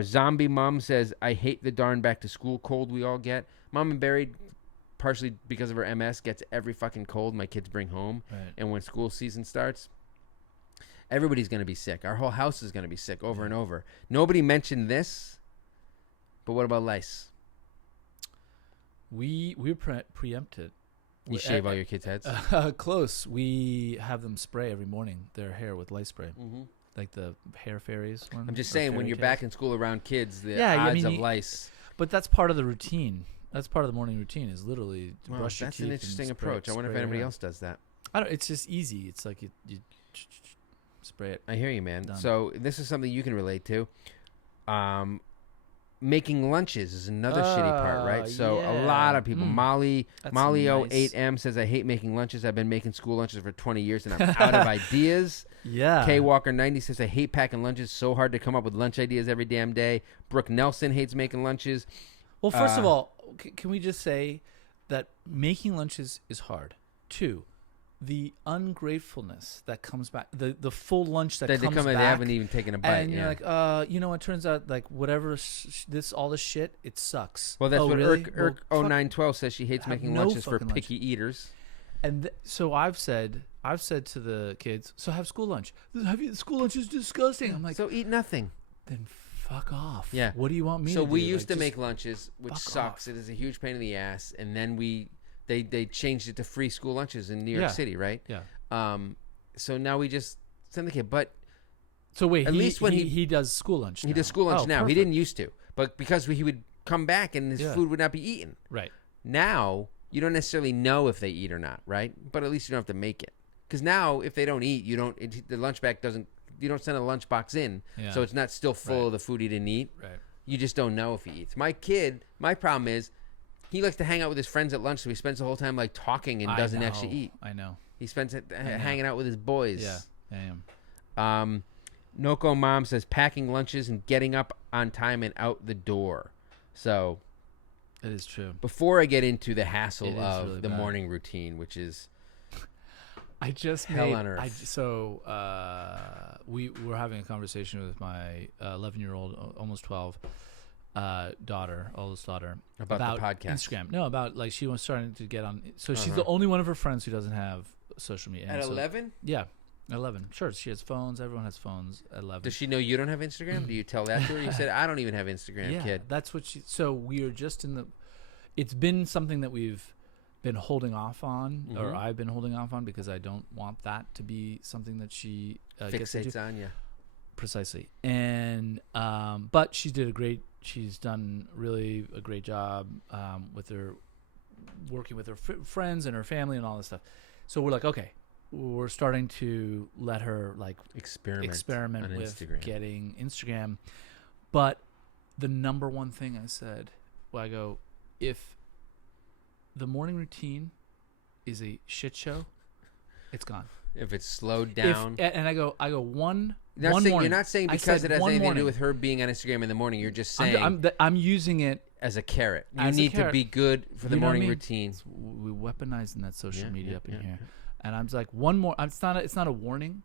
Zombie Mom says I hate the darn back to school cold we all get. Mom and Barry, partially because of her MS, gets every fucking cold my kids bring home. Right. And when school season starts, everybody's going to be sick. Our whole house is going to be sick over and over. Nobody mentioned this, but what about lice? We're preempted. You shave all your kids' heads? Close. We have them spray every morning their hair with lice spray, Mm-hmm. like the hair fairies one. I'm just or saying, when fairy you're tales. back in school around kids, the Yeah, odds of lice. But that's part of the routine. That's part of the morning routine. Is literally to Well, brush your that's teeth. an and interesting spray- approach. I wonder if spray anybody your hair. else does that. I don't. It's just easy. It's like you spray it. I hear you, man. Done. So this is something you can relate to. Making lunches is another shitty part, right? So a lot of people. Molly That's O8M says I hate making lunches. I've been making school lunches for 20 years and I'm out of ideas. Yeah. K Walker 90 says I hate packing lunches. So hard to come up with lunch ideas every damn day. Brooke Nelson hates making lunches. Well, first of all, can we just say that making lunches is hard? 2, the ungratefulness that comes back, the full lunch that They comes come in, back, they haven't even taken a bite. and you're like, it turns out like whatever all this shit, it sucks. Well, that's what really? Irk Well, 0912 says. She hates have making no lunches for fucking lunch. picky eaters. And so I've said to the kids, so have school lunch. School lunch is disgusting. I'm like, So eat nothing. then fuck off. Yeah. What do you want me to So do? we used Like, to just make lunches, which fuck sucks. off. It is a huge pain in the ass. And then they changed it to free school lunches in New York Yeah. City, right? Yeah. So now we just send the kid. But So wait, At least when he does school lunch. he now. does school lunch Oh, now. He perfect. didn't used to. But because he would come back and his Yeah. food would not be eaten. Right. Now, you don't necessarily know if they eat or not, right? But at least you don't have to make it. Because now, if they don't eat, the lunch bag doesn't, you don't send a lunch box in. Yeah. So it's not still full Right. of the food he didn't eat. Right. You just don't know if he eats. My problem is, he likes to hang out with his friends at lunch, so he spends the whole time like talking and doesn't actually eat. I know. He spends it hanging out with his boys. Yeah, I am. Noko Mom says packing lunches and getting up on time and out the door. So It is true. before I get into the hassle It is of really the bad. morning routine, which is I just Hell made, on earth. We were having a conversation with my 11-year-old, almost 12, oldest daughter, About the podcast. Instagram. No, about like she was starting to get on. So she's Uh-huh. the only one of her friends who doesn't have social media. And at so- 11. Yeah, 11. Sure, she has phones. Everyone has phones at 11. Does she know you don't have Instagram? Do you tell that to her? You said I don't even have Instagram, yeah, kid. that's what she. So we are just in the. It's been something that we've been holding off on, or Mhm. I've been holding off on because I don't want that to be something that she gets into. Fixates on you. Precisely. And but she's done really a great job with her working with her friends and her family and all this stuff. So we're like, okay, we're starting to let her like experiment on with Instagram. getting Instagram. But the number one thing I said, I go, if the morning routine is a shit show, it's gone. If it's slowed down. And I go one You're not one saying, morning. you're not saying I because said it has one anything to morning. do with her being on Instagram in the morning. You're just saying I'm using it. as a carrot. You As a need to carrot. be good for the You know what I morning mean? routine. We weaponizing that social Yeah, media yeah, up in yeah, here, and I'm just like one more. It's not a warning.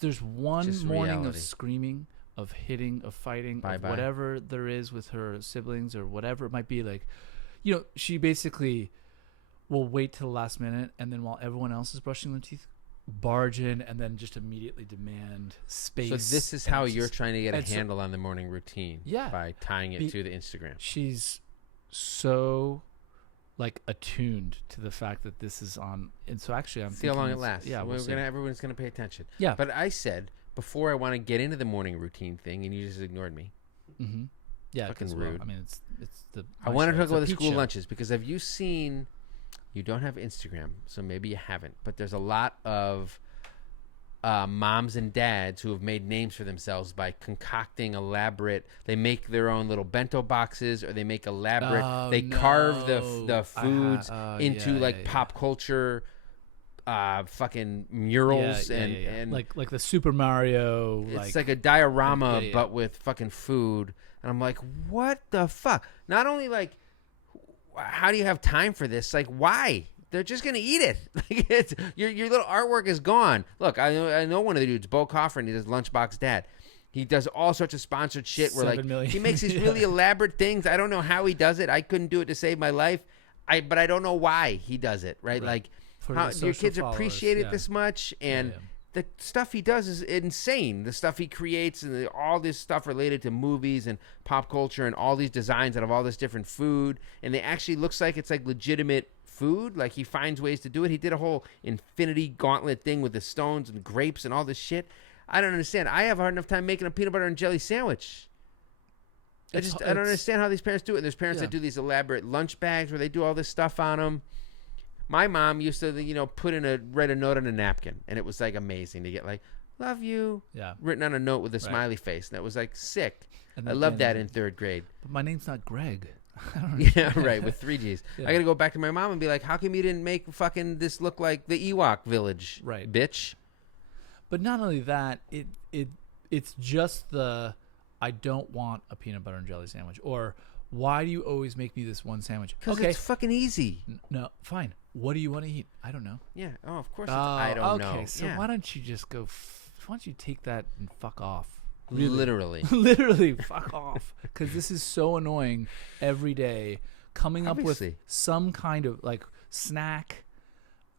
There's one Just morning reality. of screaming, of hitting, of fighting, Bye-bye. of whatever there is with her siblings or whatever it might be. Like, she basically will wait till the last minute, and then while everyone else is brushing their teeth, barge in and then just immediately demand space. So this is and how it's you're just- trying to get a and so- handle on the morning routine. Yeah. By tying it Be- to the Instagram. She's so like attuned to the fact that this is on. And so actually, I'm See how thinking long it it's- lasts. Yeah, we'll see. Everyone's gonna pay attention. Yeah. But I said before I want to get into the morning routine thing, and you just ignored me. Mm-hmm. Yeah, Fucking 'cause, well, rude. I mean, it's the. I my want to show. talk It's about a the Pete school show. lunches because have you seen? You don't have Instagram, so maybe you haven't. But there's a lot of moms and dads who have made names for themselves by concocting elaborate. They make their own little bento boxes, or they make elaborate. Oh, they carve the no. foods into yeah, like yeah. pop culture, fucking murals Yeah, and like the Super Mario. it's like a diorama, Yeah. but with fucking food. And I'm like, what the fuck? Not only like, how do you have time for this? Like, why? They're just gonna eat it. Like, it's your little artwork is gone. Look, I know one of the dudes, Bo Coffin. He does Lunchbox Dad. He does all sorts of sponsored shit. Where 7 like million. he makes these really elaborate things. I don't know how he does it. I couldn't do it to save my life. But I don't know why he does it. Right? Like, For how the your social kids followers, appreciate it yeah. this much, and yeah. the stuff he does is insane. The stuff he creates and all this stuff related to movies and pop culture and all these designs out of all this different food, and they actually looks like it's like legitimate food. Like he finds ways to do it. He did a whole infinity gauntlet thing with the stones and grapes and all this shit. I don't understand. I have a hard enough time making a peanut butter and jelly sandwich. I don't understand how these parents do it. And there's parents that do these elaborate lunch bags where they do all this stuff on them. My mom used to, write a note on a napkin, and it was like amazing to get like "love you" written on a note with a smiley face, and that was like sick. And I loved that in third grade. But my name's not Greg. I don't know. Yeah, right, with 3 G's. Yeah. I gotta go back to my mom and be like, "How come you didn't make fucking this look like the Ewok village, Right. bitch?" But not only that, it's just the I don't want a peanut butter and jelly sandwich, or why do you always make me this one sandwich? Because Okay, it's fucking easy. no, fine. What do you want to eat? I don't know. Yeah. Oh, of course. I don't know. Okay, so Yeah. why don't you just go? Why don't you take that and fuck off? Literally. Literally, fuck off. Because this is so annoying every day. Coming up with Obviously. some kind of like snack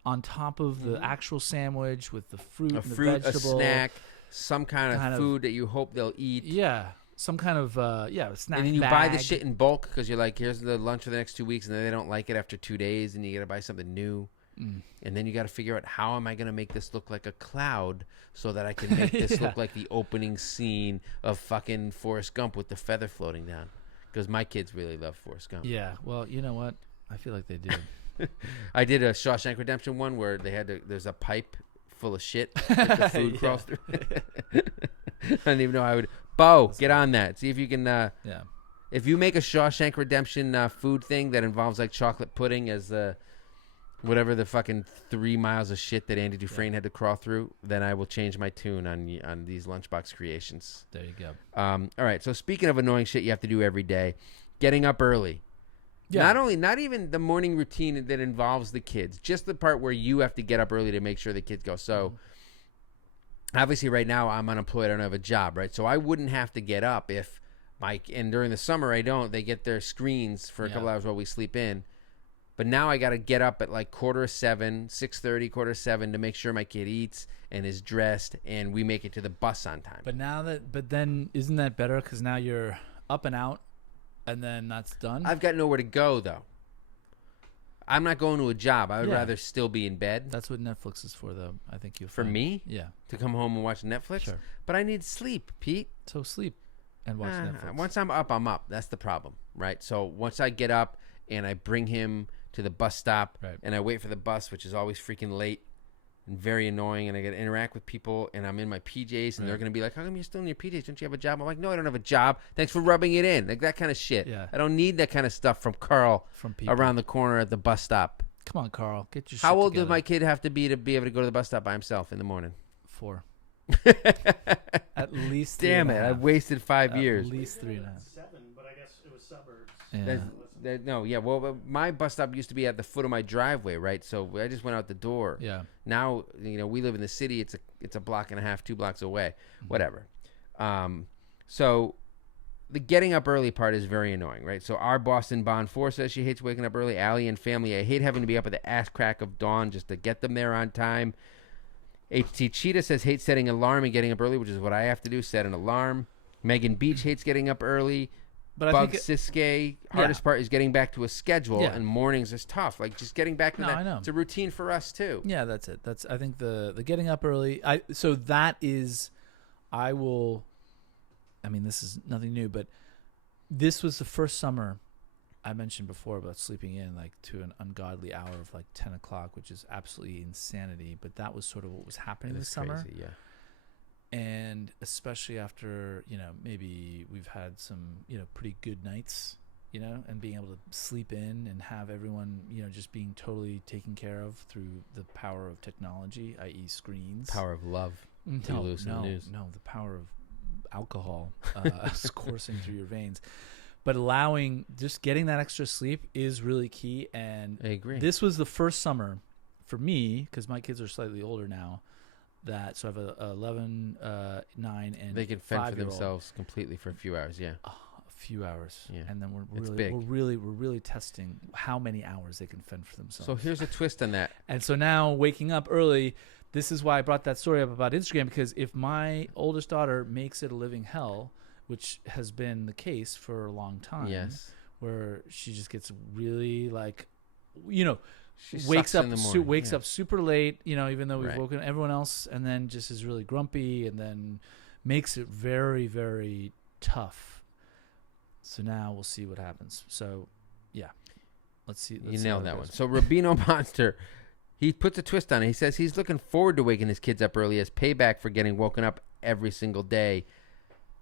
on top of the actual sandwich with the fruit A and the fruit, a vegetable. snack, some kind Kind of of- food that you hope they'll eat. Yeah, some kind of snack. And then you buy the bag. shit in bulk because you're like, here's the lunch for the next 2 weeks, and then they don't like it after 2 days, and you got to buy something new. And then you got to figure out, how am I going to make this look like a cloud so that I can make this look like the opening scene of fucking Forrest Gump with the feather floating down. Because my kids really love Forrest Gump. Yeah, well, you know what? I feel like they did. I did a Shawshank Redemption one where there's a pipe full of shit that the food crawls through. I don't even know how I would. Bo, get on that. See if you can. Yeah. If you make a Shawshank Redemption food thing that involves like chocolate pudding as whatever the fucking 3 miles of shit that Andy Dufresne had to crawl through, then I will change my tune on these lunchbox creations. There you go. All right. So speaking of annoying shit you have to do every day, getting up early. Yeah. Not even the morning routine that involves the kids, just the part where you have to get up early to make sure the kids go. So obviously right now I'm unemployed. I don't have a job, right? So I wouldn't have to get up if and during the summer I don't. They get their screens for a couple hours while we sleep in. But now I got to get up at like 6:45, 6:30, 6:45 to make sure my kid eats and is dressed and we make it to the bus on time. But then isn't that better? Because now you're up and out, and then that's done. I've got nowhere to go though. I'm not going to a job. I would Yeah. rather still be in bed. That's what Netflix is for, though. I think you. For me? Yeah. To come home and watch Netflix? Sure. But I need sleep, Pete. So sleep and watch Netflix. Once I'm up, I'm up. That's the problem, right? So once I get up and I bring him to the bus stop and I wait for the bus, which is always freaking late and very annoying, and I got to interact with people, and I'm in my PJs, and they're going to be like, how come you're still in your PJs? Don't you have a job? I'm like, no, I don't have a job. Thanks for rubbing it in. Like that kind of shit. Yeah. I don't need that kind of stuff from Carl From people. around the corner at the bus stop. Come on, Carl. Get your shit How old together. does my kid have to be able to go to the bus stop by himself in the morning? 4. At least. Damn 3 it. and a half. I've wasted 5 years. At least 3 and a half. 7, but I guess it was suburbs. Yeah. No, yeah. Well, my bus stop used to be at the foot of my driveway, right? So I just went out the door. Yeah. Now, we live in the city. It's a block and a half, 2 blocks away. Whatever. So the getting up early part is very annoying, right? So our Boston Bond 4 says she hates waking up early. Allie and family, I hate having to be up at the ass crack of dawn just to get them there on time. HT Cheetah says hates setting an alarm and getting up early, which is what I have to do, set an alarm. Megan Beach hates getting up early. But I Bug think Siskay. Hardest part is getting back to a schedule, Yeah. and mornings is tough. Like just getting back to that. I know. It's a routine for us too. Yeah, that's it. That's I think the getting up early. So that is, I will. I mean, this is nothing new, but this was the first summer I mentioned before about sleeping in like to an ungodly hour of like 10 o'clock, which is absolutely insanity. But that was sort of what was happening this summer. Crazy, yeah. And especially after, maybe we've had some, pretty good nights, and being able to sleep in and have everyone, just being totally taken care of through the power of technology, i.e. screens. Power of love. No, news. the power of alcohol coursing through your veins. But just getting that extra sleep is really key. And I agree. This was the first summer for me, because my kids are slightly older now, so I have a 11, 9, and they can fend for 5-year-old. themselves completely for a few hours. Yeah, A few hours. Yeah. And then It's big. we're really testing how many hours they can fend for themselves. So here's a twist on that. And so now waking up early, this is why I brought that story up about Instagram, because if my oldest daughter makes it a living hell, which has been the case for a long time, Yes, where she just gets really she wakes sucks up in the morning. up super late, even though we've Right. woken everyone else, and then just is really grumpy, and then makes it very, very tough. So now we'll see what happens. So yeah, let's see. You nailed that one. So Rubino Monster, he puts a twist on it. He says he's looking forward to waking his kids up early as payback for getting woken up every single day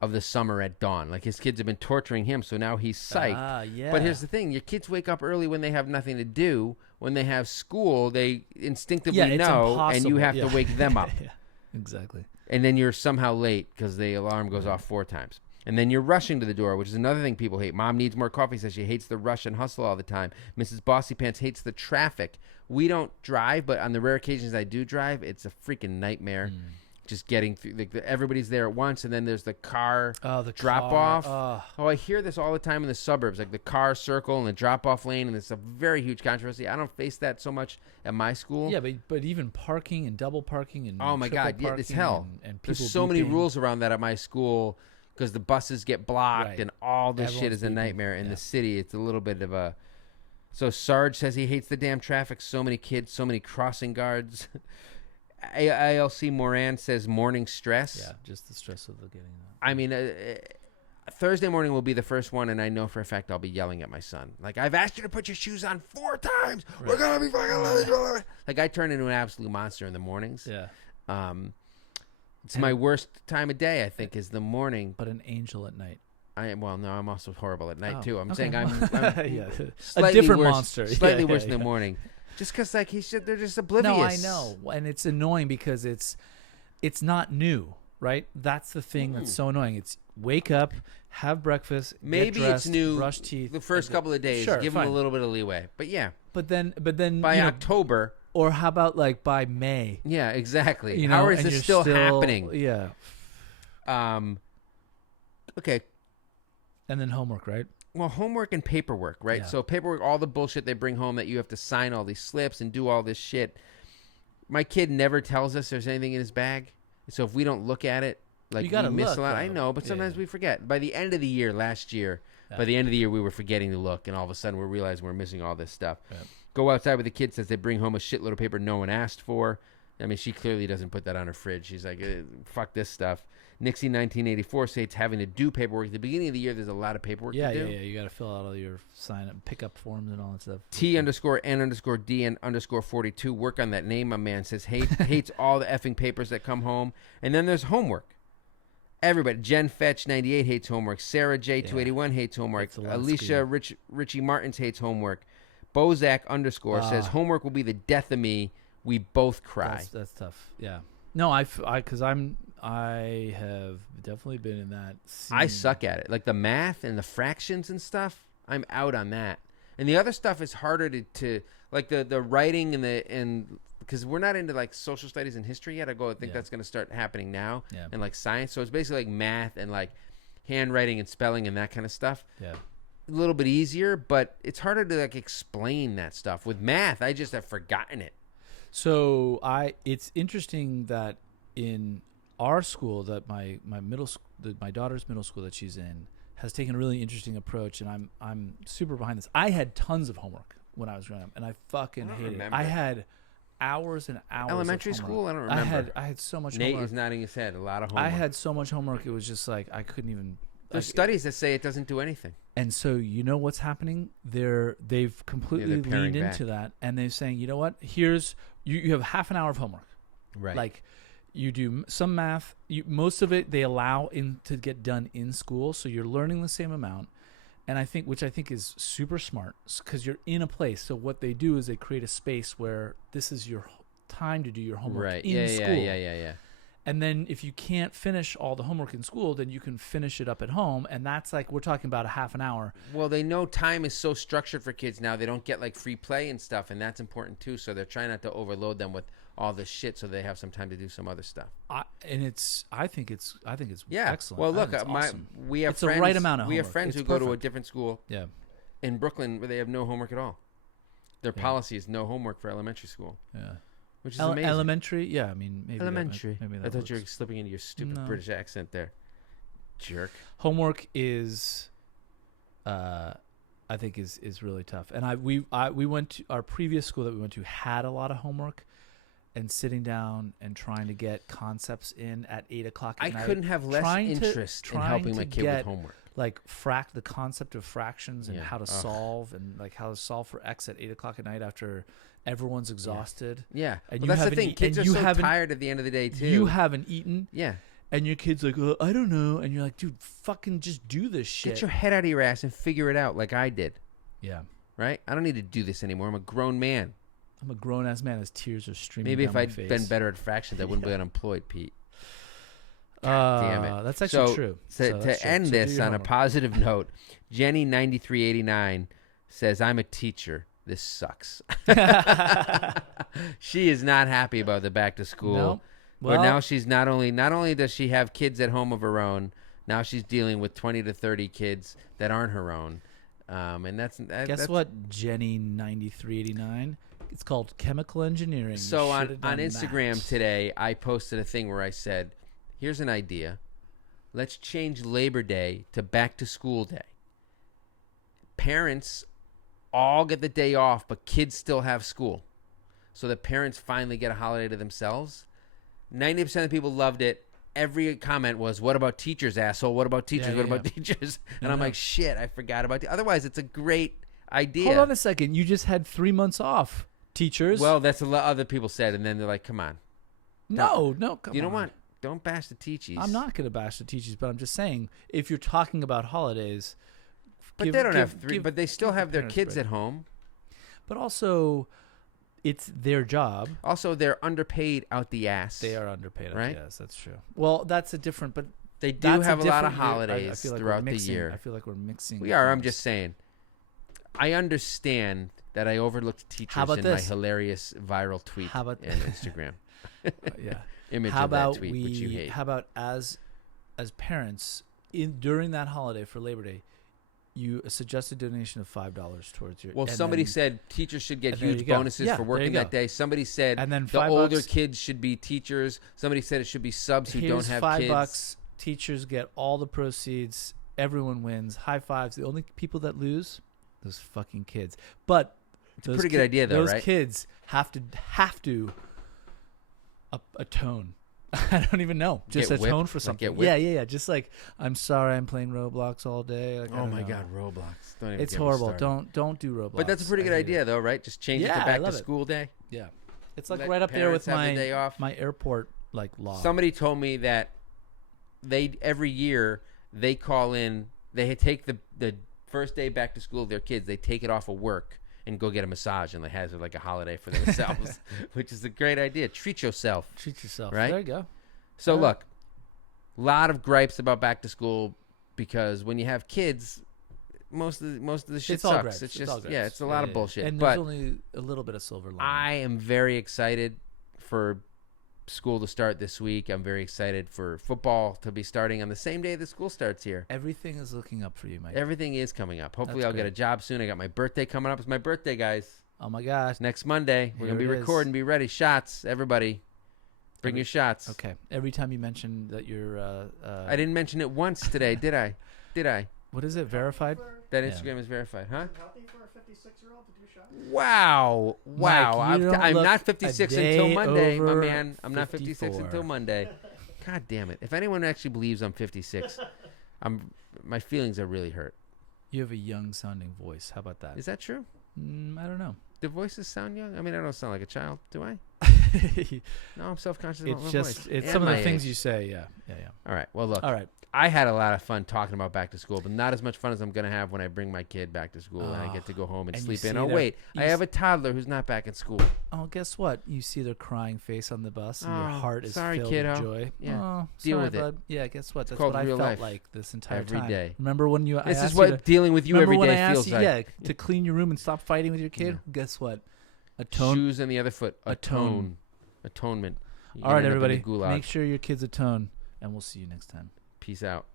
of the summer at dawn. Like his kids have been torturing him, so now he's psyched. Yeah. But here's the thing: your kids wake up early when they have nothing to do. When they have school, they instinctively it's know, and you impossible. have to wake them up. Yeah, exactly. And then you're somehow late because the alarm goes off 4 times. And then you're rushing to the door, which is another thing people hate. Mom needs more coffee, says she hates the rush and hustle all the time. Mrs. Bossy Pants hates the traffic. We don't drive, but on the rare occasions I do drive, it's a freaking nightmare. Just getting through, everybody's there at once, and then there's the car drop off. I hear this all the time in the suburbs, like the car circle and the drop off lane, and it's a very huge controversy. I don't face that so much at my school. Yeah, but even parking and double parking and oh my god, yeah, it's hell. And people there's so many beeping. rules around that at my school because the buses get blocked Right. and all this shit Everyone's is a beeping. nightmare in Yeah. the city. It's a little bit of a. So Sarge says he hates the damn traffic. So many kids, so many crossing guards. ALC Moran says morning stress. Yeah, just the stress of the getting that. I mean, Thursday morning will be the first one, and I know for a fact I'll be yelling at my son. Like, I've asked you to put your shoes on 4 times. Right. We're going to be fucking late. Like, I turn into an absolute monster in the mornings. Yeah. It's my worst time of day, I think, is the morning. But an angel at night. Well, no, I'm also horrible at night, Oh, too. I'm okay. saying I'm yeah. A slightly different worse, monster. Slightly Yeah, worse yeah, in the yeah. morning. Just because, like, they're just oblivious. No, I know. And it's annoying because it's not new, right? That's the thing that's so annoying. It's wake up, have breakfast, Maybe get dressed, it's new brush teeth. the first couple of days. Sure, give fine. them a little bit of leeway. But, yeah, But then by October. or how about like by May? Yeah, exactly. You know, How is and this you're still happening? Yeah. Okay. And then homework, right? Well, homework and paperwork, right? Yeah. So paperwork, all the bullshit they bring home that you have to sign all these slips and do all this shit. My kid never tells us there's anything in his bag. So if we don't look at it, like You gotta we miss look, a lot. I though. know, but sometimes Yeah. we forget. By the end of the year, last year, Yeah. by the end of the year, we were forgetting to look, and all of a sudden we're realizing we're missing all this stuff. Yeah. Go outside with the kid, says they bring home a shitload of paper no one asked for. I mean, she clearly doesn't put that on her fridge. She's like, fuck this stuff. Nixie 1984 states having to do paperwork. At the beginning of the year, there's a lot of paperwork Yeah, to yeah, do. yeah. You got to fill out all your sign up, pick up forms and all that stuff. T_N_D_N_42. Work on that name, my man. Says hates all the effing papers that come home. And then there's homework. Everybody. Jen Fetch 98 hates homework. Sarah J 281 hates homework. That's a lot of Alicia Richie Martins hates homework. Bozak _ says homework will be the death of me. We both cry. That's tough. Yeah. No, because I have definitely been in that scene. I suck at it. Like the math and the fractions and stuff, I'm out on that. And the other stuff is harder to like the writing and because we're not into like social studies and history yet. I think that's going to start happening now. Yeah. And like science. So it's basically like math and like handwriting and spelling and that kind of stuff. Yeah. A little bit easier, but it's harder to like explain that stuff. With math, I just have forgotten it. So it's interesting that in our school that my daughter's middle school that she's in has taken a really interesting approach, and I'm super behind this. I had tons of homework when I was growing up, and I fucking hated it. I had hours and hours. Elementary of homework. school? I don't remember. I had so much Nate homework. is nodding his head. A lot of homework. I had so much homework. It was just like I couldn't even. There's studies that say it doesn't do anything. And so you know what's happening? They've completely paring leaned back into that, and they're saying, you know what? Here's you have half an hour of homework. Right. Like you do some math. Most of it they allow to get done in school, so you're learning the same amount. And which I think is super smart, because you're in a place. So what they do is they create a space where this is your time to do your homework in school. Yeah. And then if you can't finish all the homework in school, then you can finish it up at home. And that's like, we're talking about a half an hour. Well, they know time is so structured for kids now. They don't get like free play and stuff, and that's important too. So they're trying not to overload them with all this shit, so they have some time to do some other stuff. I think it's Yeah. excellent. Well, look, awesome. we have It's friends. the right amount of we have homework. friends It's who go to a perfect. different school Yeah. in Brooklyn where they have no homework at all. Their Yeah. policy is no homework for elementary school, Yeah. which is amazing. Elementary, yeah. I mean, maybe Elementary. Maybe that I thought you were works. slipping into your stupid No. British accent there, jerk. Homework is, I think is really tough. And we went to our previous school that we went to had a lot of homework, and sitting down and trying to get concepts in at 8 o'clock at night. I couldn't have less interest in helping my kid with homework. Like the concept of fractions and how to solve, and like how to solve for x at 8 o'clock at night after everyone's exhausted. Yeah, And well, you that's the haven't thing. Kids are you so haven't- tired at the end of the day too. You haven't eaten, Yeah, and your kid's like, I don't know, and you're like, dude, fucking just do this shit. get your head out of your ass and figure it out, like I did. Yeah, Right? I don't need to do this anymore. I'm a grown man. I'm a grown ass man as tears are streaming. Maybe down if my I'd face. been better at fractions, I wouldn't be unemployed, Pete. Damn it. That's actually So, true. To, So that's to true. end So do this your on a homework. positive note, Jenny9389 says, I'm a teacher. This sucks. She is not happy about the back to school. No. But Well, now she's not only does she have kids at home of her own, now she's dealing with 20 to 30 kids that aren't her own. And guess that's what, Jenny 9389? It's called chemical engineering. You So on should've done Instagram that. today, I posted a thing where I said, here's an idea. Let's change Labor Day to back to school day. Parents all get the day off, but kids still have school. So the parents finally get a holiday to themselves. 90% of people loved it. Every comment was, what about teachers, asshole? What about teachers? What about teachers? And I'm like, shit, I forgot about it. Otherwise, it's a great idea. Hold on a second. You just had 3 months off, teachers. Well, that's a lot other people said, and then they're like, come on. no, come You on. don't want... Don't bash the teachies. I'm not going to bash the teachers, but I'm just saying, if you're talking about holidays, But they don't have three. But they still have their parents kids break. at home. But also, it's their job. Also, they're underpaid out the ass. They are underpaid. Right? Yes, that's true. Well, that's a different. But They do that's have a lot of different- I holidays feel like we're throughout the mixing- year. I feel like we're mixing. We are. I'm things. just saying. I understand that I overlooked teachers about in this? my hilarious viral tweet How about- and Instagram Yeah. image How of that about tweet, which you hate. How about as parents during that holiday for Labor Day, you suggest a donation of $5 towards your. Well, and somebody then- said teachers should get and there you huge go. bonuses Yeah, for there working you that go. day. Somebody said And then the $5 older kids should be teachers. Somebody said it should be subs who don't Here's have $5. kids. Teachers get all the proceeds. Everyone wins. High fives. The only people that lose, those fucking kids. But It's a pretty good idea, though, those right? kids have to atone. I don't even know. Just Get atone whipped? for Like something. get whipped? Yeah. Just like, I'm sorry, I'm playing Roblox all day. Like, I Oh don't my know. God, Roblox! Don't even It's get me horrible. started. Don't do Roblox. But that's a pretty good I hate idea, it. though, right? Just change it Yeah, to I back to love it. school day. Yeah, it's like Let right up there with parents have the day my off. my airport like law. Somebody told me that they every year they call in. They take the first day back to school of their kids. They take it off of work and go get a massage, and they have it like a holiday for themselves, which is a great idea. Treat yourself. Treat yourself. Right? There you go. So Yeah. look, a lot of gripes about back to school because when you have kids, most of the shit It's all sucks. gripes. It's It's all just gripes. it's a lot of bullshit. And but there's only a little bit of silver lining. I am very excited for school to start this week. I'm very excited for football to be starting on the same day the school starts here. Everything is looking up for you, Mike. Everything is coming up. Hopefully, That's I'll get great. a job soon. I got my birthday coming up. It's my birthday, guys. Oh my gosh. Next Monday. We're going to Here be it is. recording. Be ready. Shots, everybody. Bring your shots. Okay. Every time you mention that you're I didn't mention it once today, did I? Did I? What is it? Verified? That Yeah. Instagram is verified, huh? Is it healthy for a 56-year-old to do shots? Wow. Mike, you don't I'm look not a 56 until day Monday, my over man. I'm not 56 54. until Monday. God damn it. If anyone actually believes I'm 56, my feelings are really hurt. You have a young sounding voice. How about that? Is that true? I don't know. Do voices sound young? I mean, I don't sound like a child, do I? No, I'm self-conscious about my It's just voice. it's And some of my the things age. you say. Yeah. All right. Well, look. All right. I had a lot of fun talking about back to school, but not as much fun as I'm going to have when I bring my kid back to school and I get to go home and and you sleep in. see Oh, their- wait. you I have a toddler who's not back at school. Oh, guess what? You see their crying face on the bus, and your Oh, heart is sorry, filled kiddo. with joy. Yeah. Oh, Deal sorry, with it. bud. Yeah. Guess what? That's called what I real felt life. like this entire Every time. day. Remember when you? This I is asked what you to, dealing with you remember every when day I asked feels you, like. Yeah, to clean your room and stop fighting with your kid. Guess what? Atone. Shoes on the other foot. Atone. Atonement. You're All right, gonna end up in everybody. the gulag. Make sure your kids atone, and we'll see you next time. Peace out.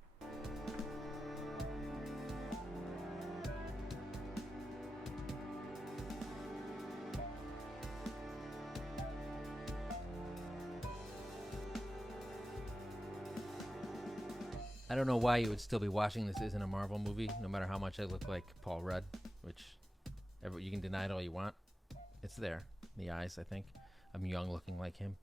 I don't know why you would still be watching this isn't a Marvel movie, no matter how much I look like Paul Rudd, which you can deny it all you want. It's there in the eyes, I think. I'm young looking like him.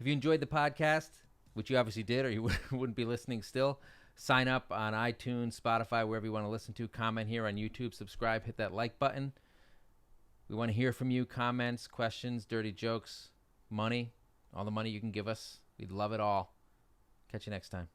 If you enjoyed the podcast, which you obviously did or you wouldn't be listening still, sign up on iTunes, Spotify, wherever you want to listen to. Comment here on YouTube, subscribe, hit that like button. We want to hear from you. Comments, questions, dirty jokes, money, all the money you can give us. We'd love it all. Catch you next time.